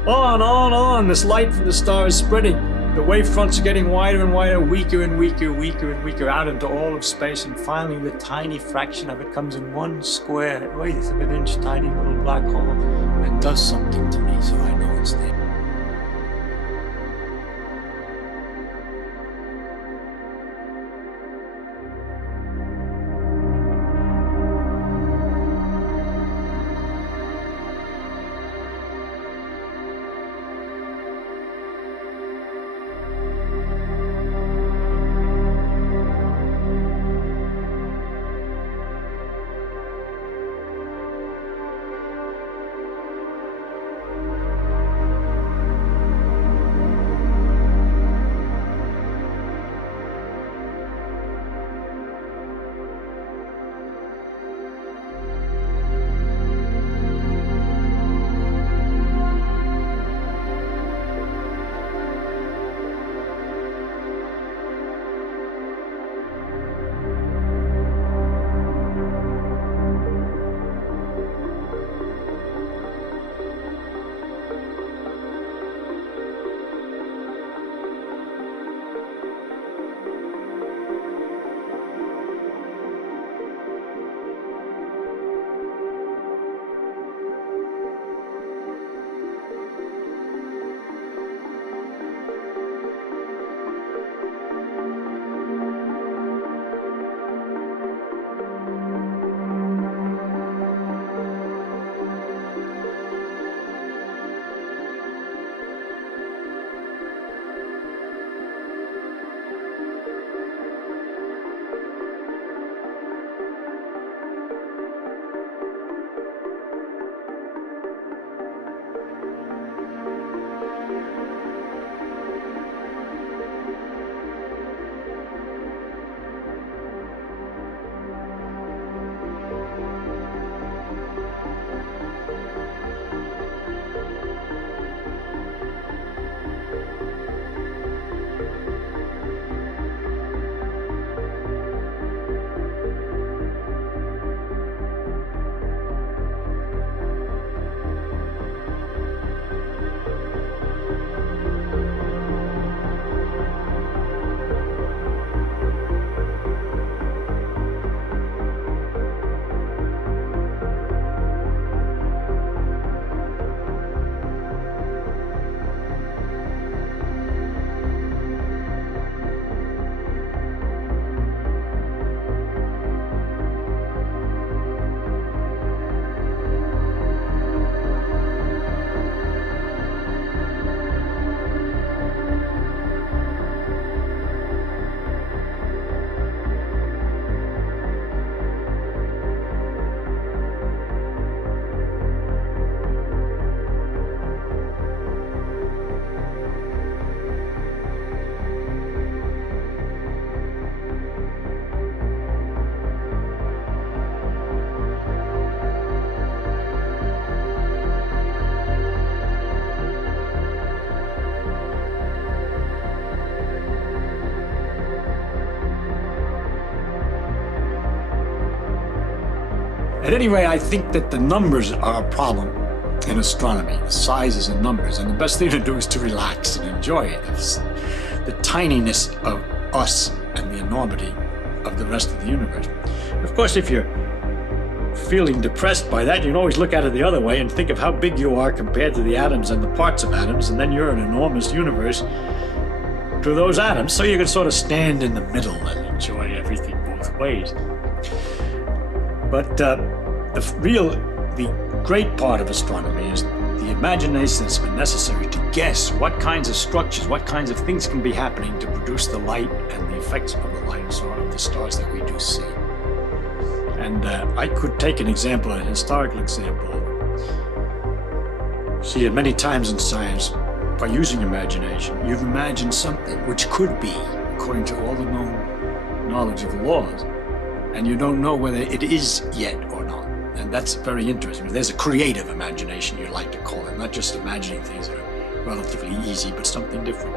On, this light from the star is spreading. The wavefronts are getting wider and wider, weaker and weaker, out into all of space, and finally the tiny fraction of it comes in one square, eighth of an inch, tiny little black hole, and does something to me, so I know it's there. At any rate, I think that the numbers are a problem in astronomy, the sizes and numbers, and the best thing to do is to relax and enjoy it. It's the tininess of us and the enormity of the rest of the universe. Of course, if you're feeling depressed by that, you can always look at it the other way and think of how big you are compared to the atoms and the parts of atoms, and then you're an enormous universe to those atoms, so you can sort of stand in the middle and enjoy everything both ways. But the great part of astronomy is the imagination that's been necessary to guess what kinds of structures, what kinds of things can be happening to produce the light and the effects of the light, so of the stars that we do see. And I could take an example, an historical example. See it many times in science. By using imagination, you've imagined something which could be, according to all the known knowledge of the laws, and you don't know whether it is yet or not. And that's very interesting. There's a creative imagination, you'd like to call it, not just imagining things that are relatively easy, but something different.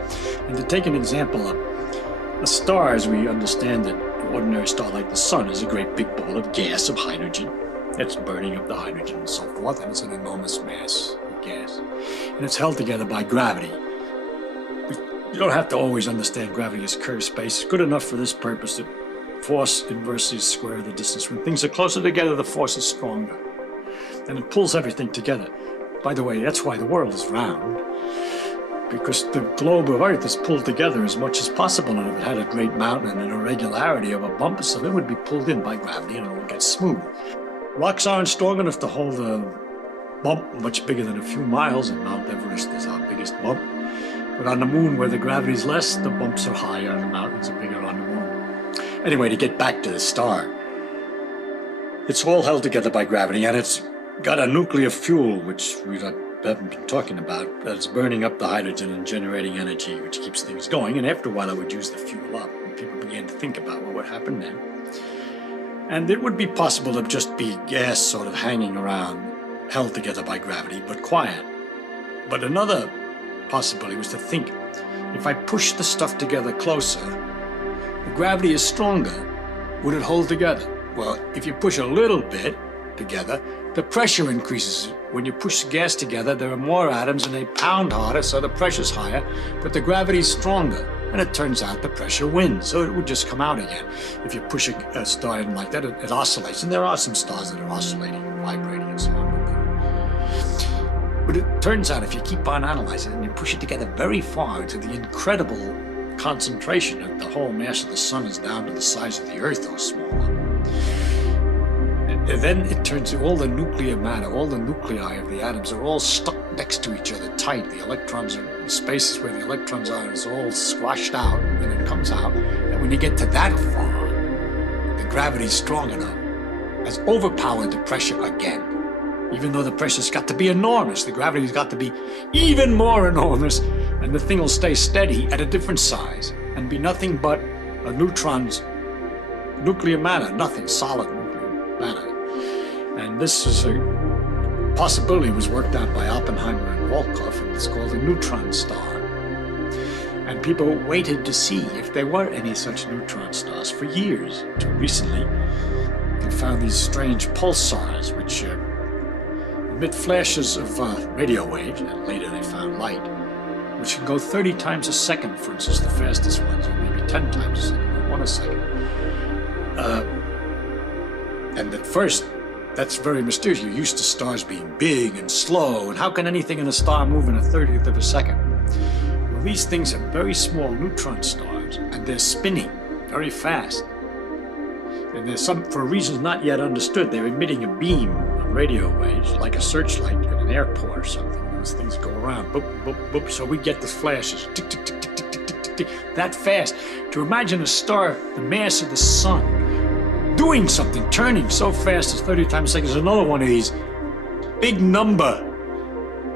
And to take an example of a star, as we understand it, an ordinary star like the sun is a great big ball of gas, of hydrogen. It's burning up the hydrogen and so forth, and it's an enormous mass of gas. And it's held together by gravity. You don't have to always understand gravity as curved space. It's good enough for this purpose that force inversely square the distance. When things are closer together, the force is stronger. And it pulls everything together. By the way, that's why the world is round. Because the globe of Earth is pulled together as much as possible, and if it had a great mountain and an irregularity of a bump or something, it would be pulled in by gravity and it would get smooth. Rocks aren't strong enough to hold a bump much bigger than a few miles, and Mount Everest is our biggest bump. But on the moon, where the gravity is less, the bumps are higher and the mountains are bigger on the moon. Anyway, to get back to the star, it's all held together by gravity, and it's got a nuclear fuel, which we haven't been talking about, that's burning up the hydrogen and generating energy, which keeps things going. And after a while, it would use the fuel up, and people began to think about what would happen then. And it would be possible to just be gas sort of hanging around, held together by gravity, but quiet. But another possibility was to think, if I push the stuff together closer, the gravity is stronger, would it hold together? Well, if you push a little bit together, the pressure increases. When you push gas together, there are more atoms and they pound harder, so the pressure's higher, but the gravity's stronger. And it turns out the pressure wins, so it would just come out again. If you push a star in like that, it oscillates. And there are some stars that are oscillating and vibrating and so on. But it turns out if you keep on analyzing it and you push it together very far to the incredible concentration that the whole mass of the sun is down to the size of the Earth or smaller, then it turns to all the nuclear matter, all the nuclei of the atoms are all stuck next to each other tight. The electrons are in spaces where the electrons are, it's all squashed out, and it comes out that when you get to that far, the gravity's strong enough, has overpowered the pressure again. Even though the pressure's got to be enormous, the gravity's got to be even more enormous, and the thing will stay steady at a different size and be nothing but a neutron's nuclear matter, nothing, solid nuclear matter. And this is a possibility was worked out by Oppenheimer and Volkoff, and it's called a neutron star. And people waited to see if there were any such neutron stars for years, until recently they found these strange pulsars which emit flashes of radio waves, and later they found light, which can go 30 times a second, for instance, the fastest ones, or maybe 10 times a second, or 1 a second. And at first, that's very mysterious. You're used to stars being big and slow, and how can anything in a star move in a 30th of a second? Well, these things are very small neutron stars, and they're spinning very fast. And there's some, for reasons not yet understood, they're emitting a beam of radio waves, like a searchlight at an airport or something. Those things go around, boop, boop, boop, so we get the flashes, tick, tick, tick, tick, tick, tick, tick, tick, tick, that fast. To imagine a star the mass of the sun doing something, turning so fast as 30 times a second is another one of these big number,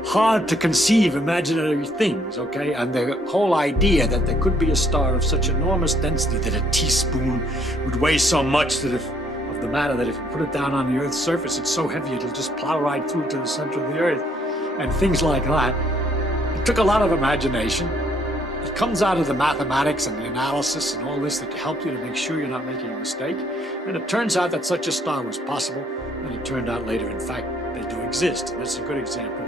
hard to conceive imaginary things, okay? And the whole idea that there could be a star of such enormous density that a teaspoon would weigh so much that if of the matter that if you put it down on the Earth's surface, it's so heavy it'll just plow right through to the center of the Earth, and things like that. It took a lot of imagination. It comes out of the mathematics and the analysis and all this that help you to make sure you're not making a mistake. And it turns out that such a star was possible. And it turned out later, in fact, they do exist. And that's a good example.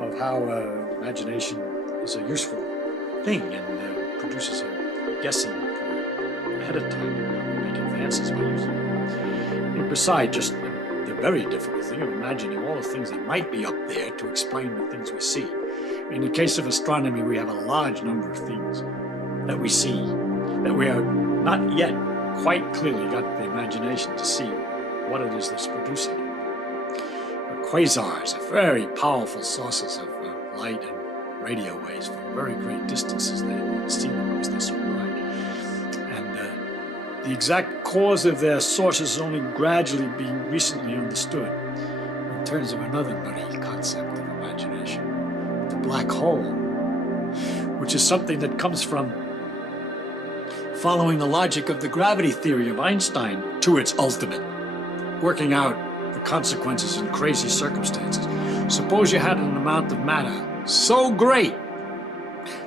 Of how imagination is a useful thing and produces a guessing ahead of time and we make advances by using it. And beside just the very difficult thing of imagining all the things that might be up there to explain the things we see. In the case of astronomy, we have a large number of things that we see that we are not yet quite clearly got the imagination to see what it is that's producing it. Quasars are very powerful sources of light and radio waves from very great distances. They see them because they're so bright. And the exact cause of their sources is only gradually being recently understood in terms of another nutty concept of imagination, the black hole, which is something that comes from following the logic of the gravity theory of Einstein to its ultimate, working out the consequences in crazy circumstances. Suppose you had an amount of matter so great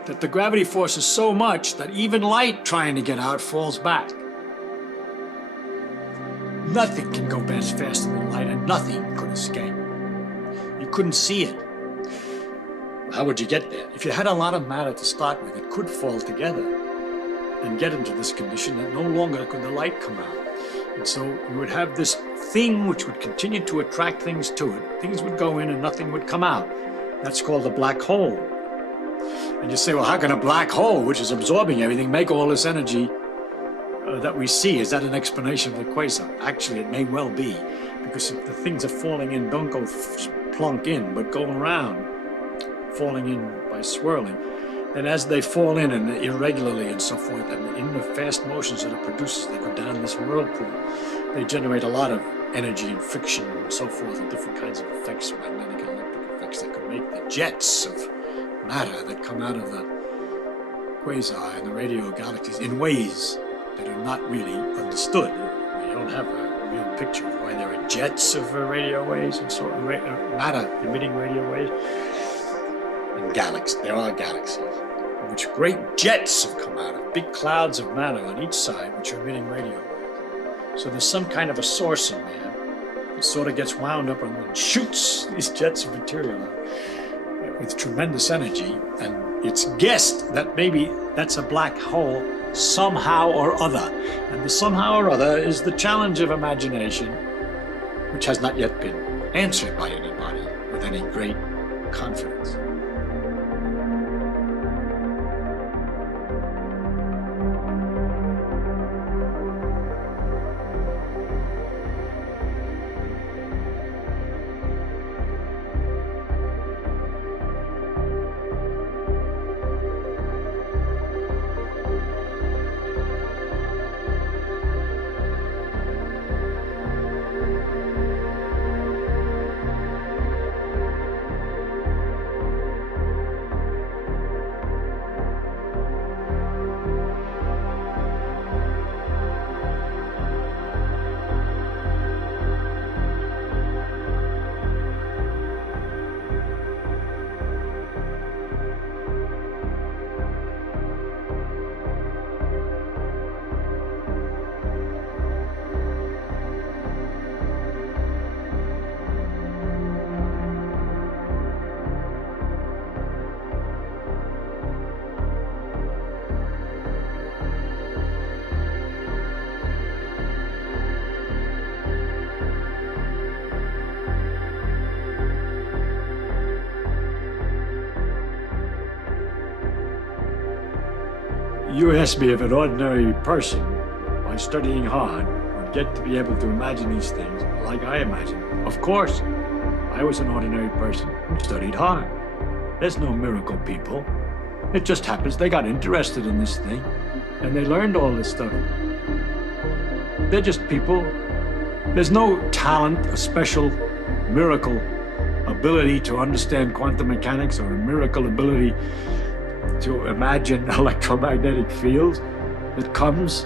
that the gravity force is so much that even light trying to get out falls back. Nothing can go faster than light, and nothing could escape. You couldn't see it. How would you get there? If you had a lot of matter to start with, it could fall together and get into this condition that no longer could the light come out. And so you would have this thing which would continue to attract things to it. Things would go in and nothing would come out. That's called a black hole. And you say, well, how can a black hole, which is absorbing everything, make all this energy that we see? Is that an explanation of the quasar? Actually, it may well be, because if the things are falling in don't go plunk in, but go around, falling in by swirling, then as they fall in and irregularly and so forth, and in the fast motions that it produces, they go down this whirlpool. They generate a lot of energy and friction and so forth, and different kinds of effects, magnetic and electric effects that can make the jets of matter that come out of the quasar and the radio galaxies in ways that are not really understood. We don't have a real picture of why there are jets of radio waves and so matter emitting radio waves. And galaxies, there are galaxies, in which great jets have come out of big clouds of matter on each side, which are emitting radio waves. So there's some kind of a source in there that sort of gets wound up and shoots these jets of material out with tremendous energy, and it's guessed that maybe that's a black hole somehow or other. And the somehow or other is the challenge of imagination, which has not yet been answered by anybody with any great confidence. You asked me if an ordinary person, by studying hard, would get to be able to imagine these things like I imagine. Of course, I was an ordinary person who studied hard. There's no miracle people. It just happens they got interested in this thing, and they learned all this stuff. They're just people. There's no talent, a special miracle ability to understand quantum mechanics or a miracle ability to imagine electromagnetic fields that comes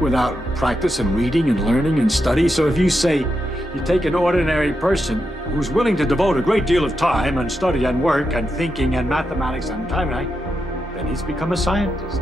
without practice and reading and learning and study. So if you say you take an ordinary person who's willing to devote a great deal of time and study and work and thinking and mathematics and time, then he's become a scientist.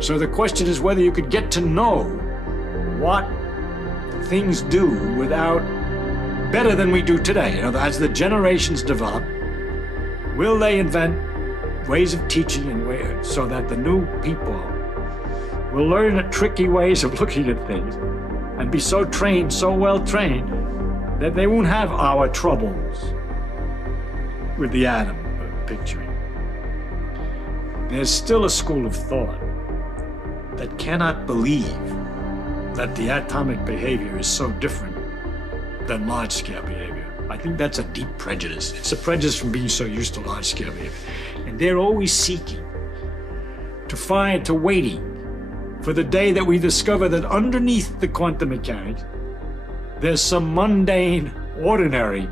So the question is whether you could get to know what things do without, better than we do today. You know, as the generations develop, will they invent ways of teaching and ways so that the new people will learn tricky ways of looking at things and be so trained, so well trained, that they won't have our troubles with the atom picturing. There's still a school of thought that cannot believe that the atomic behavior is so different than large-scale behavior. I think that's a deep prejudice. It's a prejudice from being so used to large-scale behavior. And they're always seeking to waiting for the day that we discover that underneath the quantum mechanics, there's some mundane, ordinary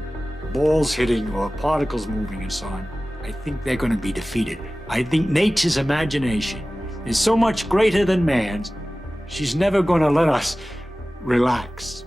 balls hitting or particles moving and so on. I think they're going to be defeated. I think nature's imagination is so much greater than man's, she's never going to let us relax.